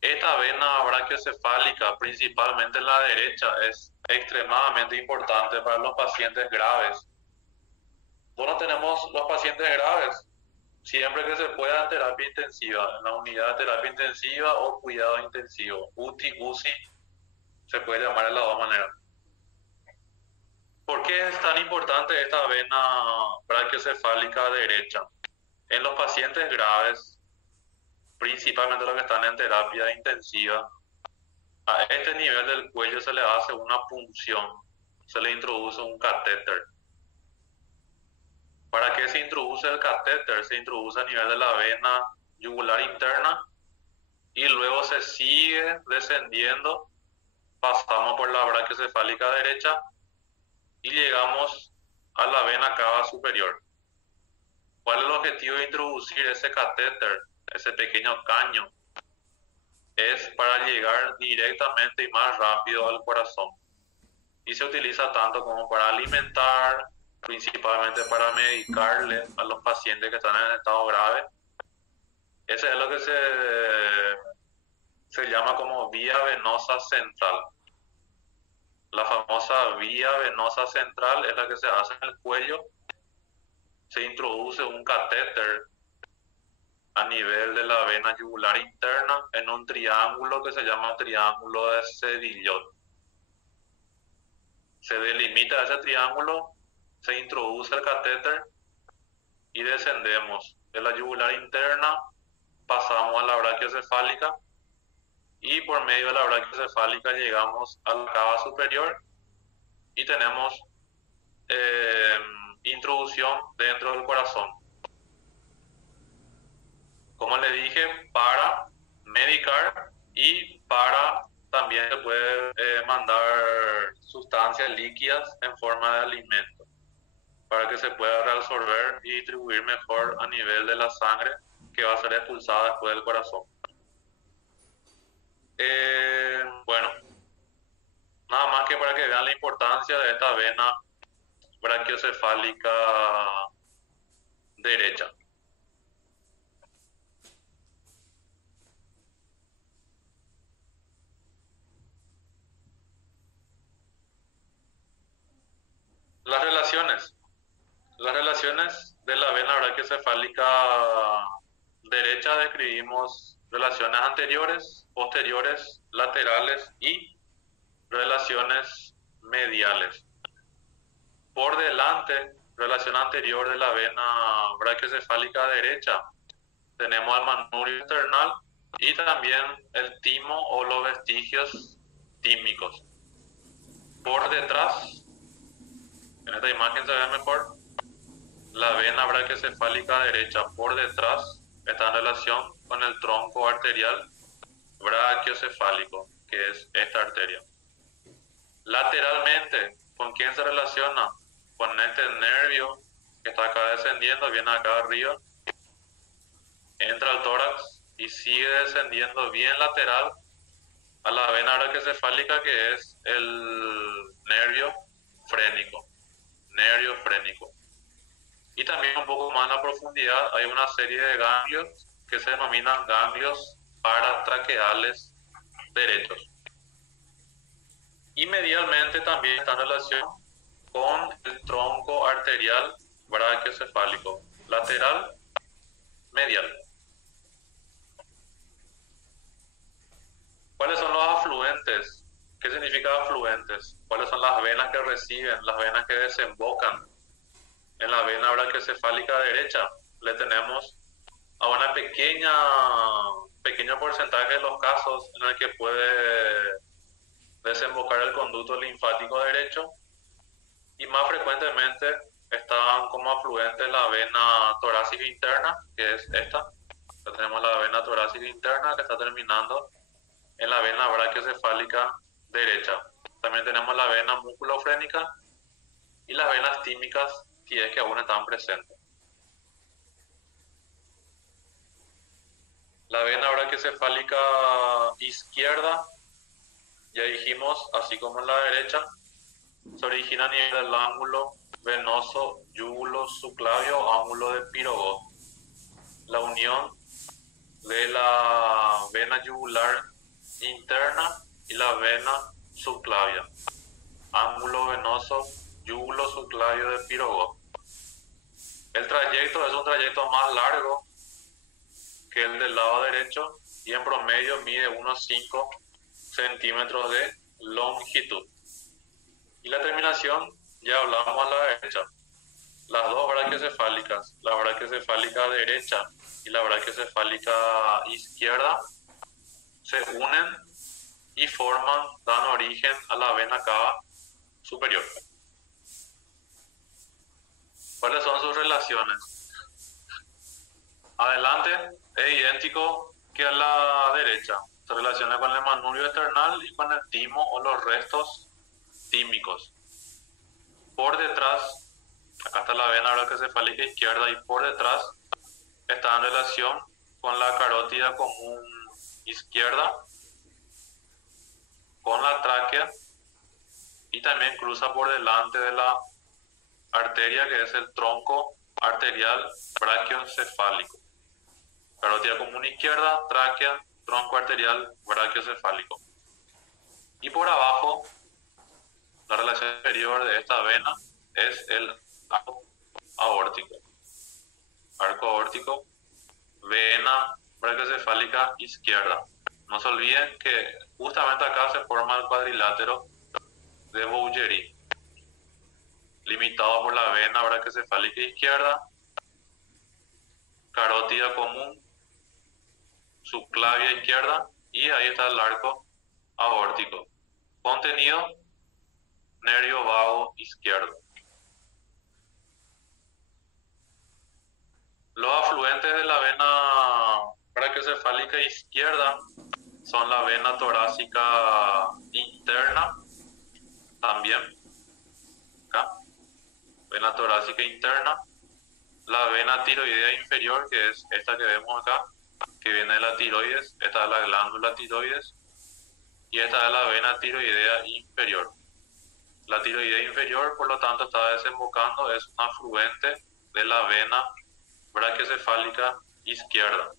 Esta vena brachiocefálica, principalmente la derecha, es extremadamente importante para los pacientes graves. Bueno, tenemos los pacientes graves siempre que se pueda en terapia intensiva, en la unidad de terapia intensiva o cuidado intensivo, UTI, UCI, se puede llamar de las dos maneras. ¿Por qué es tan importante esta vena brachiocefálica derecha? En los pacientes graves, principalmente los que están en terapia intensiva, a este nivel del cuello se le hace una punción, se le introduce un catéter. ¿Para qué se introduce el catéter? Se introduce a nivel de la vena yugular interna y luego se sigue descendiendo, pasamos por la brachiocefálica derecha y llegamos a la vena cava superior. ¿Cuál es el objetivo de introducir ese catéter, ese pequeño caño? Es para llegar directamente y más rápido al corazón. Y se utiliza tanto como para alimentar, principalmente para medicarle a los pacientes que están en estado grave. Ese es lo que se llama como vía venosa central. La famosa vía venosa central es la que se hace en el cuello. Se introduce un catéter a nivel de la vena yugular interna en un triángulo que se llama triángulo de Sedillot. Se delimita ese triángulo, se introduce el catéter y descendemos de la yugular interna, pasamos a la brachiocefálica y por medio de la brachiocefálica llegamos a la cava superior y tenemos introducción dentro del corazón. Como le dije, para medicar y para también se puede mandar sustancias líquidas en forma de alimento para que se pueda reabsorber y distribuir mejor a nivel de la sangre que va a ser expulsada después del corazón. Bueno, nada más que para que vean la importancia de esta vena brachiocefálica derecha. Las relaciones de la vena brachiocefálica derecha describimos relaciones anteriores, posteriores, laterales y relaciones mediales. Por delante, relación anterior de la vena brachiocefálica derecha, tenemos el manubrio external y también el timo o los vestigios tímicos. Por detrás, en esta imagen se ve mejor, la vena brachiocefálica derecha por detrás está en relación con el tronco arterial brachiocefálico, que es esta arteria. Lateralmente, ¿con quién se relaciona? Con este nervio que está acá descendiendo, viene acá arriba, entra al tórax y sigue descendiendo bien lateral a la vena brachiocefálica, que es el nervio frénico. Y también un poco más en la profundidad hay una serie de ganglios que se denominan ganglios paratraqueales derechos. Y medialmente también está en relación con el tronco arterial brachiocefálico, lateral, medial. ¿Cuáles son los afluentes? ¿Qué significa afluentes? ¿Cuáles son las venas que reciben, las venas que desembocan en la vena brachiocefálica derecha? Le tenemos a una pequeño porcentaje de los casos en el que puede desembocar el conducto linfático derecho, y más frecuentemente están como afluentes la vena torácica interna, que es esta. Ya tenemos la vena torácica interna que está terminando en la vena brachiocefálica derecha. También tenemos la vena musculofrénica y las venas tímicas, si es que aún están presentes. La vena brachiocefálica izquierda, ya dijimos, así como en la derecha, se origina a nivel del ángulo venoso yúgulo subclavio o ángulo de Pirogot. La unión de la vena yugular interna y la vena subclavia. Ángulo venoso yúgulo subclavio de Pirogot. El trayecto es un trayecto más largo que el del lado derecho y en promedio mide unos 5 centímetros de longitud. Y la terminación, ya hablamos a la derecha. Las dos brachiocefálicas, la brachiocefálica derecha y la brachiocefálica izquierda, se unen y dan origen a la vena cava superior. ¿Cuáles son sus relaciones? Adelante es idéntico que a la derecha. Se relaciona con el manubrio external y con el timo o los restos tímicos. Por detrás, acá está la vena brachiocefálica izquierda, y por detrás está en relación con la carótida común izquierda, con la tráquea, y también cruza por delante de la arteria, que es el tronco arterial brachiocefálico. Carótida común izquierda, tráquea, tronco arterial brachiocefálico. Y por abajo, la relación inferior de esta vena es el arco aórtico. Arco aórtico, vena brachiocefálica izquierda. No se olviden que justamente acá se forma el cuadrilátero de Bouguerie, limitado por la vena brachiocefálica izquierda, carótida común, subclavia izquierda, y ahí está el arco aórtico. Contenido, nervio vago izquierdo. Los afluentes de la vena brachiocefálica izquierda son la vena torácica interna, también acá, vena torácica interna, la vena tiroidea inferior, que es esta que vemos acá, que viene de la tiroides, esta es la glándula tiroides, y esta es la vena tiroidea inferior. La tiroidea inferior, por lo tanto, está desembocando, es un afluente de la vena brachiocefálica izquierda.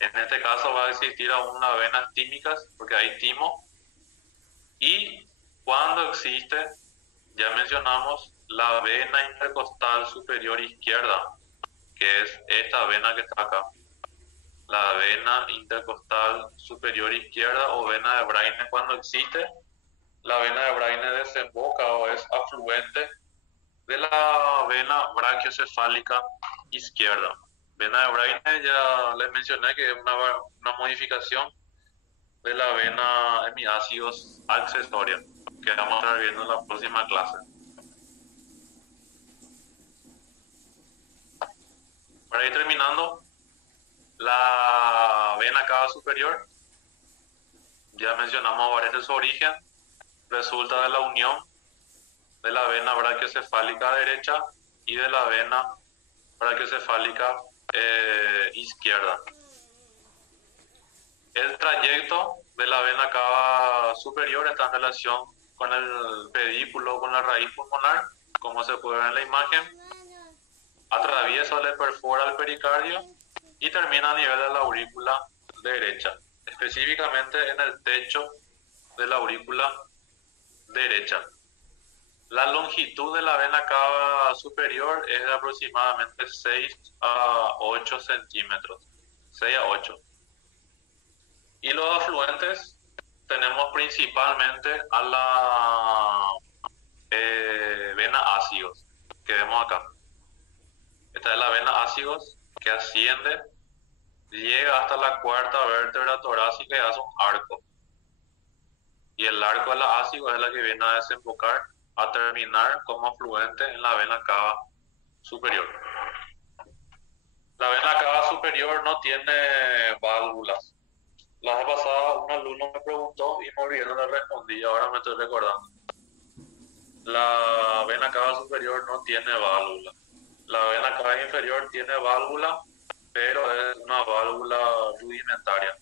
En este caso va a existir aún unas venas tímicas, porque hay timo, y cuando existe, ya mencionamos, la vena intercostal superior izquierda, que es esta vena que está acá. La vena intercostal superior izquierda o vena de Braine, cuando existe, la vena de Braine desemboca o es afluente de la vena brachiocefálica izquierda. Vena de Braine ya les mencioné que es una modificación de la vena hemiácidos accesoria, que vamos a estar viendo en la próxima clase. Para ir terminando, la vena cava superior, ya mencionamos varias de su origen, resulta de la unión de la vena brachiocefálica derecha y de la vena brachiocefálica izquierda. El trayecto de la vena cava superior está en relación con el pedículo, con la raíz pulmonar, como se puede ver en la imagen. Atraviesa o le perfora el pericardio y termina a nivel de la aurícula derecha, específicamente en el techo de la aurícula derecha. La longitud de la vena cava superior es de aproximadamente 6 a 8 centímetros. 6 a 8. Y los afluentes tenemos principalmente a la vena ácidos, que vemos acá. Esta es la vena ácidos que asciende, llega hasta la cuarta vértebra torácica y hace un arco. Y el arco de la ácido es la que viene a desembocar, a terminar como afluente en la vena cava superior. La vena cava superior no tiene válvulas. La vez pasada un alumno me preguntó y me olvidé, no le respondí, ahora me estoy recordando. La vena cava superior no tiene válvula. La vena cava inferior tiene válvula, pero es una válvula rudimentaria.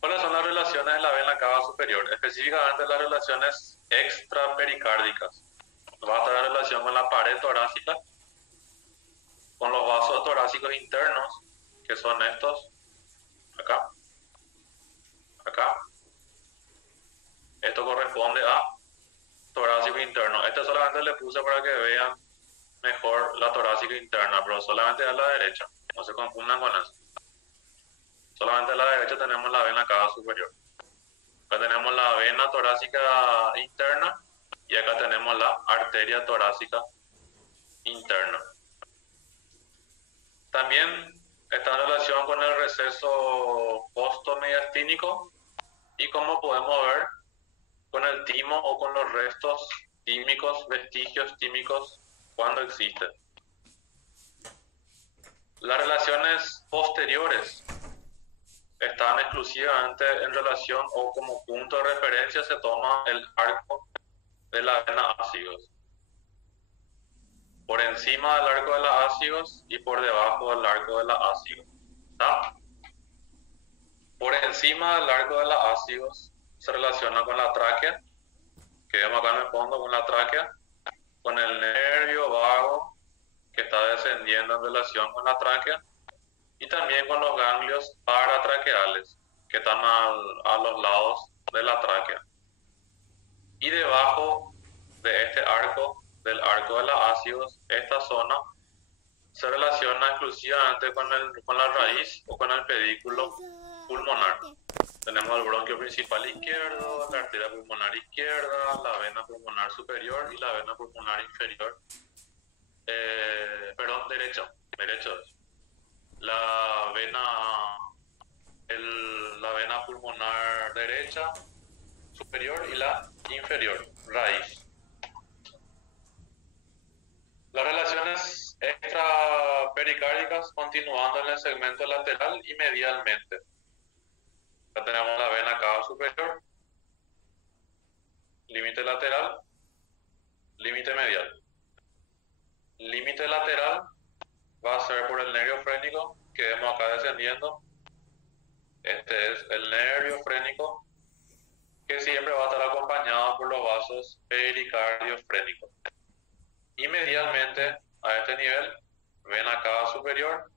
¿Cuáles son las relaciones de la vena cava superior? Específicamente las relaciones extrapericárdicas. Va a estar en relación con la pared torácica, con los vasos torácicos internos, que son estos, acá, acá. Esto corresponde a torácico interno. Este solamente le puse para que vean mejor la torácica interna, pero solamente a la derecha. No se confundan con eso. Solamente a la derecha tenemos la vena cava superior. Acá tenemos la vena torácica interna y acá tenemos la arteria torácica interna. También está en relación con el receso postomediastínico y, como podemos ver, con el timo o con los restos tímicos, vestigios tímicos cuando existen. Las relaciones posteriores están exclusivamente en relación o como punto de referencia se toma el arco de la vena ácidos. Por encima del arco de la ácidos y por debajo del arco de la ácidos. ¿Está? Por encima del arco de la ácidos se relaciona con la tráquea, que vemos acá en el fondo con la tráquea, con el nervio vago que está descendiendo en relación con la tráquea, y también con los ganglios paratraqueales que están a los lados de la tráquea. Y debajo de este arco, del arco de la ácidos, esta zona se relaciona exclusivamente con la raíz o con el pedículo pulmonar. Tenemos el bronquio principal izquierdo, la arteria pulmonar izquierda, la vena pulmonar superior y la vena pulmonar inferior. Derecho es. La vena pulmonar derecha superior y la inferior, raíz. Las relaciones extrapericárdicas continuando en el segmento lateral y medialmente. Acá tenemos la vena cava superior, límite lateral, límite medial. Límite lateral va a ser por el nervio frénico que vemos acá descendiendo. Este es el nervio frénico que siempre va a estar acompañado por los vasos pericardiofrénicos. Y medialmente a este nivel, vena cava superior,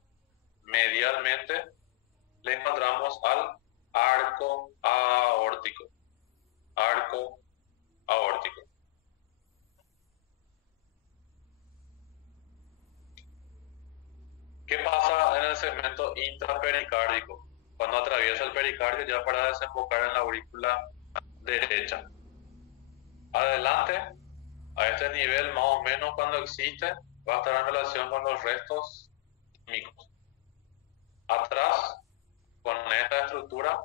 medialmente le encontramos al arco aórtico. Arco aórtico. ¿Qué pasa en el segmento intrapericárdico? Cuando atraviesa el pericardio ya para desembocar en la aurícula derecha. Adelante, a este nivel más o menos cuando existe, va a estar en relación con los restos químicos. Atrás, con esta estructura,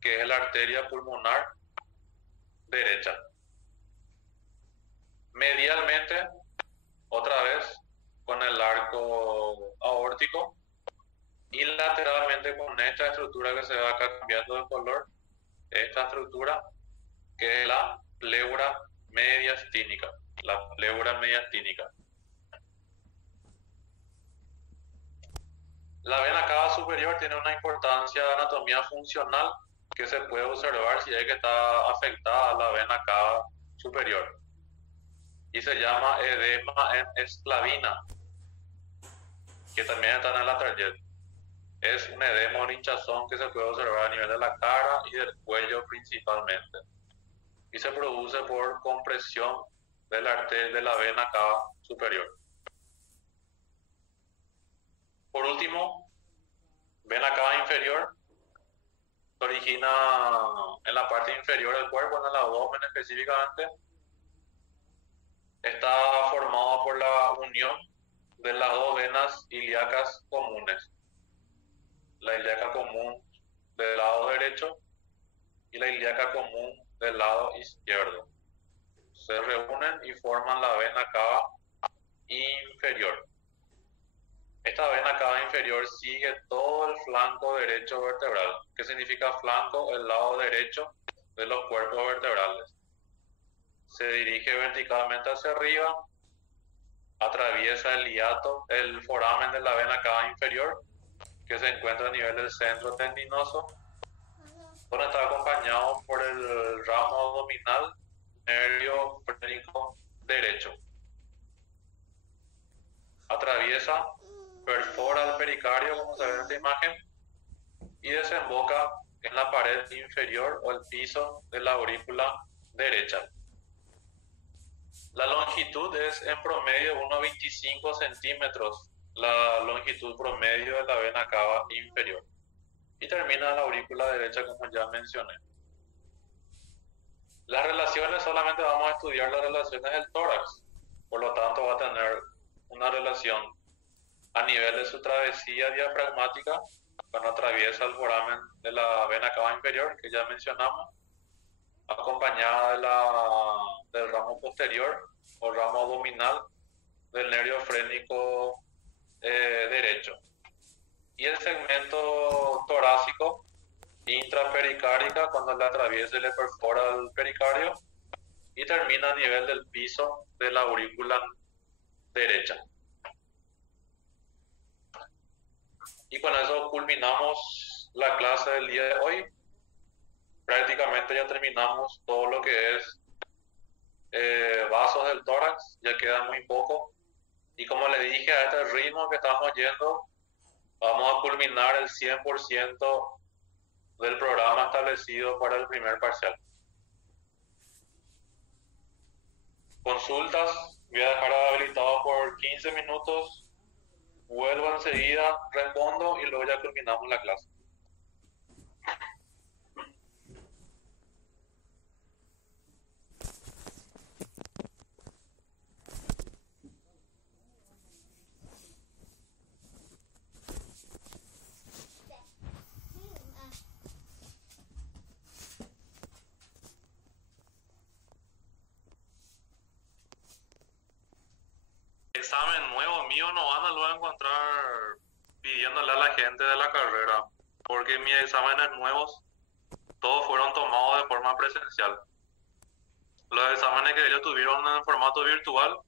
que es la arteria pulmonar derecha. Medialmente, otra vez, con el arco aórtico. Y lateralmente con esta estructura que se va acá cambiando de color, esta estructura que es la pleura mediastínica. La pleura mediastínica. La vena cava superior tiene una importancia de anatomía funcional que se puede observar si es que está afectada la vena cava superior. Y se llama edema en esclavina, que también está en la tarjeta. Es un edema o hinchazón que se puede observar a nivel de la cara y del cuello principalmente. Y se produce por compresión de la arteria de la vena cava superior. Por último, vena cava inferior se origina en la parte inferior del cuerpo, en el abdomen específicamente. Está formado por la unión de las dos venas ilíacas comunes, la ilíaca común del lado derecho y la ilíaca común del lado izquierdo. Se reúnen y forman la vena cava inferior. Esta vena cava inferior sigue todo el flanco derecho vertebral. ¿Qué significa flanco? El lado derecho de los cuerpos vertebrales. Se dirige verticalmente hacia arriba, atraviesa el hiato, el foramen de la vena cava inferior, que se encuentra a nivel del centro tendinoso, donde está acompañado por el ramo abdominal nervio frénico derecho. Atraviesa, perfora el pericardio, como se ve en esta imagen, y desemboca en la pared inferior o el piso de la aurícula derecha. La longitud es en promedio unos 25 centímetros, la longitud promedio de la vena cava inferior. Y termina en la aurícula derecha, como ya mencioné. Las relaciones, solamente vamos a estudiar las relaciones del tórax, por lo tanto va a tener una relación a nivel de su travesía diafragmática, cuando atraviesa el foramen de la vena cava inferior, que ya mencionamos, acompañada del ramo posterior o ramo abdominal del nervio frénico derecho. Y el segmento torácico intrapericárica, cuando le atraviesa y le perfora el pericardio, y termina a nivel del piso de la aurícula derecha. Y con eso culminamos la clase del día de hoy. Prácticamente ya terminamos todo lo que es vasos del tórax, ya queda muy poco. Y como le dije, a este ritmo que estamos yendo, vamos a culminar el 100% del programa establecido para el primer parcial. Consultas, voy a dejar habilitado por 15 minutos, vuelvo enseguida, respondo y luego ya culminamos la clase. Examen nuevo mío no van a luego encontrar pidiéndole a la gente de la carrera, porque mis exámenes nuevos todos fueron tomados de forma presencial. Los exámenes que ellos tuvieron en formato virtual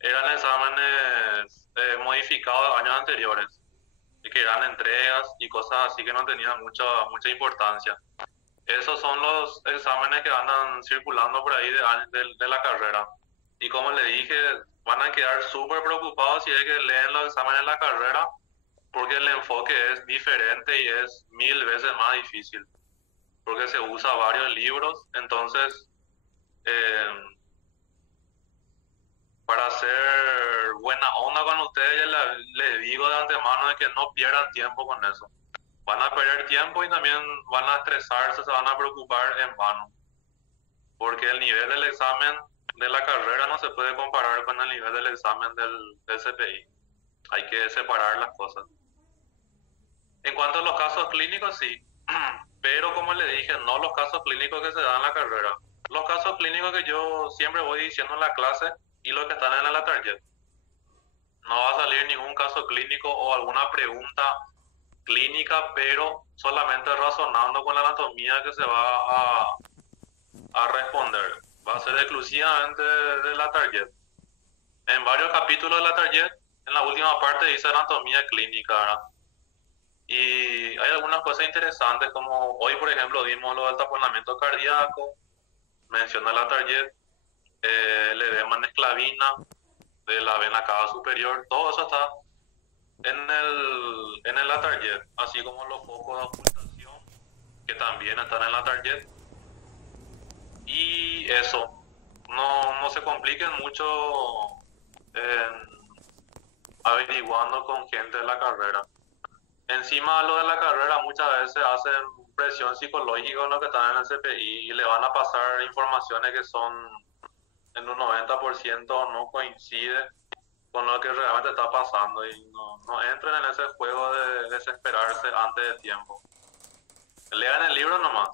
eran exámenes modificados de años anteriores, y que eran entregas y cosas así que no tenían mucha importancia. Esos son los exámenes que andan circulando por ahí de la carrera. Y como le dije, van a quedar súper preocupados si es que leen los exámenes de la carrera, porque el enfoque es diferente y es 1000 veces más difícil, porque se usa varios libros. Entonces, para hacer buena onda con ustedes, les digo de antemano de que no pierdan tiempo con eso. Van a perder tiempo y también van a estresarse, se van a preocupar en vano, porque el nivel del examen de la carrera no se puede comparar con el nivel del examen del CPI. Hay que separar las cosas. En cuanto a los casos clínicos, sí, pero como le dije, no los casos clínicos que se dan en la carrera. Los casos clínicos que yo siempre voy diciendo en la clase y los que están en la tarjeta. No va a salir ningún caso clínico o alguna pregunta clínica, pero solamente razonando con la anatomía que se va a responder. Va a ser exclusivamente de la target. En varios capítulos de la target, en la última parte dice anatomía clínica, ¿verdad? Y hay algunas cosas interesantes, como hoy, por ejemplo, vimos lo del taponamiento cardíaco, menciona la target, el edema en esclavina de la vena cava superior, todo eso está en el Atelier, así como los focos de ocultación que también están en la Atelier. Y eso, no se compliquen mucho en averiguando con gente de la carrera. Encima lo de la carrera muchas veces hacen presión psicológica con los que están en el CPI y le van a pasar informaciones que son en un 90% no coincide con lo que realmente está pasando y no entren en ese juego de desesperarse antes de tiempo. Lean el libro nomás.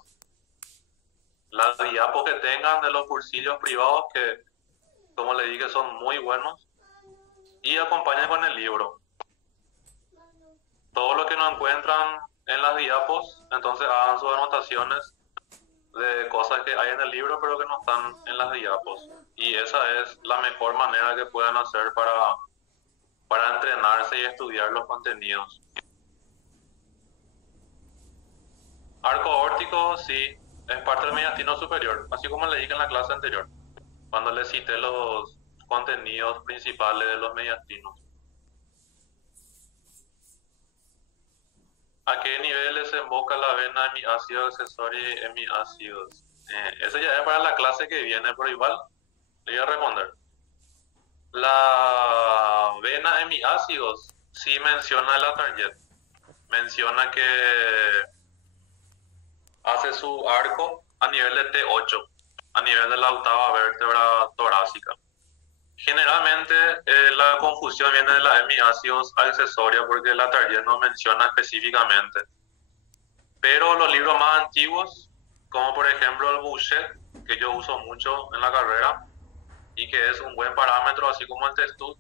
Las diapos que tengan de los cursillos privados que, como le dije, son muy buenos y acompañen con el libro. Todo lo que no encuentran en las diapos, entonces hagan sus anotaciones de cosas que hay en el libro pero que no están en las diapos. Y esa es la mejor manera que pueden hacer para entrenarse y estudiar los contenidos. Arco órtico, sí, es parte del mediastino superior, así como le dije en la clase anterior, cuando le cité los contenidos principales de los mediastinos. ¿A qué nivel desemboca la vena hemiácido accesorio y hemiácidos? Eso ya es para la clase que viene, pero igual le voy a responder. La vena hemiácidos sí menciona la target. Menciona que hace su arco a nivel de T8, a nivel de la octava vértebra torácica. Generalmente la confusión viene de la hemiácidos accesoria porque la target no menciona específicamente. Pero los libros más antiguos, como por ejemplo el Bouchet, que yo uso mucho en la carrera y que es un buen parámetro, así como el Testut,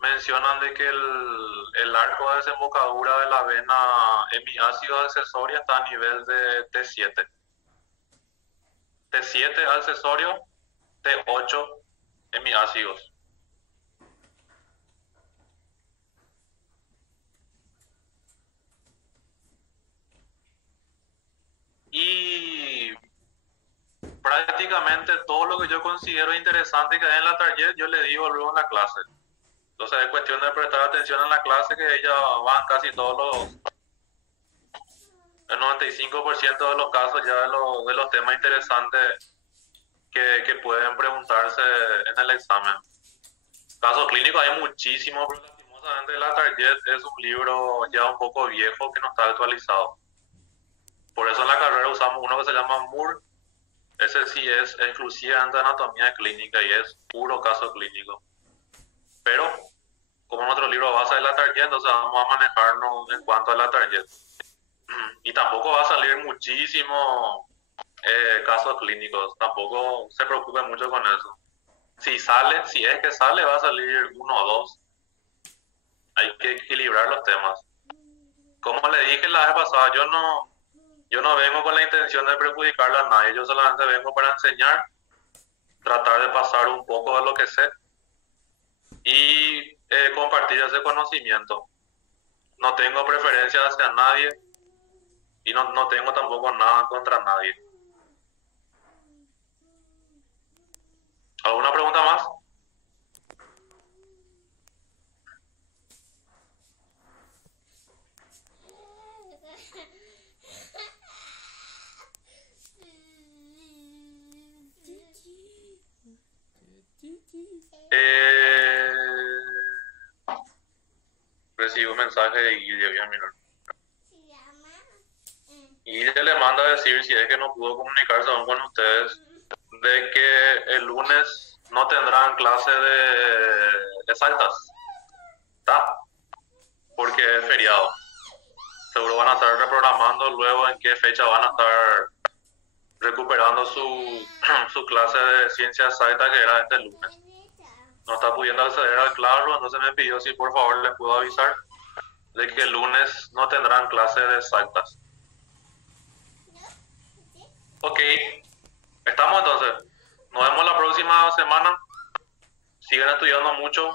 mencionan de que el arco de desembocadura de la vena hemiácido accesoria está a nivel de T7. T7 accesorio, T8 hemiácidos. Y prácticamente todo lo que yo considero interesante que hay en la target, yo le digo luego en la clase. Entonces es cuestión de prestar atención en la clase, que ella van casi todos el 95% de los casos ya de los temas interesantes que pueden preguntarse en el examen. Casos clínicos hay muchísimos, pero lastimosamente la target es un libro ya un poco viejo que no está actualizado. Por eso en la carrera usamos uno que se llama Moore. Ese sí es exclusivamente de anatomía clínica y es puro caso clínico. Pero como nuestro libro base es la target, entonces vamos a manejarnos en cuanto a la target. Y tampoco va a salir muchísimo casos clínicos, tampoco se preocupe mucho con eso. Si sale, si es que sale, va a salir uno o dos. Hay que equilibrar los temas. Como le dije la vez pasada, yo no vengo con la intención de perjudicarle a nadie, yo solamente vengo para enseñar, tratar de pasar un poco de lo que sé y compartir ese conocimiento. No tengo preferencia hacia nadie y no tengo tampoco nada contra nadie. ¿Alguna pregunta más? Recibí un mensaje de Guille, voy a mirar. Guille le manda a decir, si es que no pudo comunicarse aún con ustedes, de que el lunes no tendrán clase de exactas, ¿está? Porque es feriado. Seguro van a estar reprogramando luego en qué fecha van a estar recuperando su clase de ciencia exacta que era este lunes. No está pudiendo acceder al Classroom, entonces me pidió si por favor les puedo avisar de que el lunes no tendrán clase de exactas. Ok, estamos entonces. Nos vemos la próxima semana. Sigan estudiando mucho.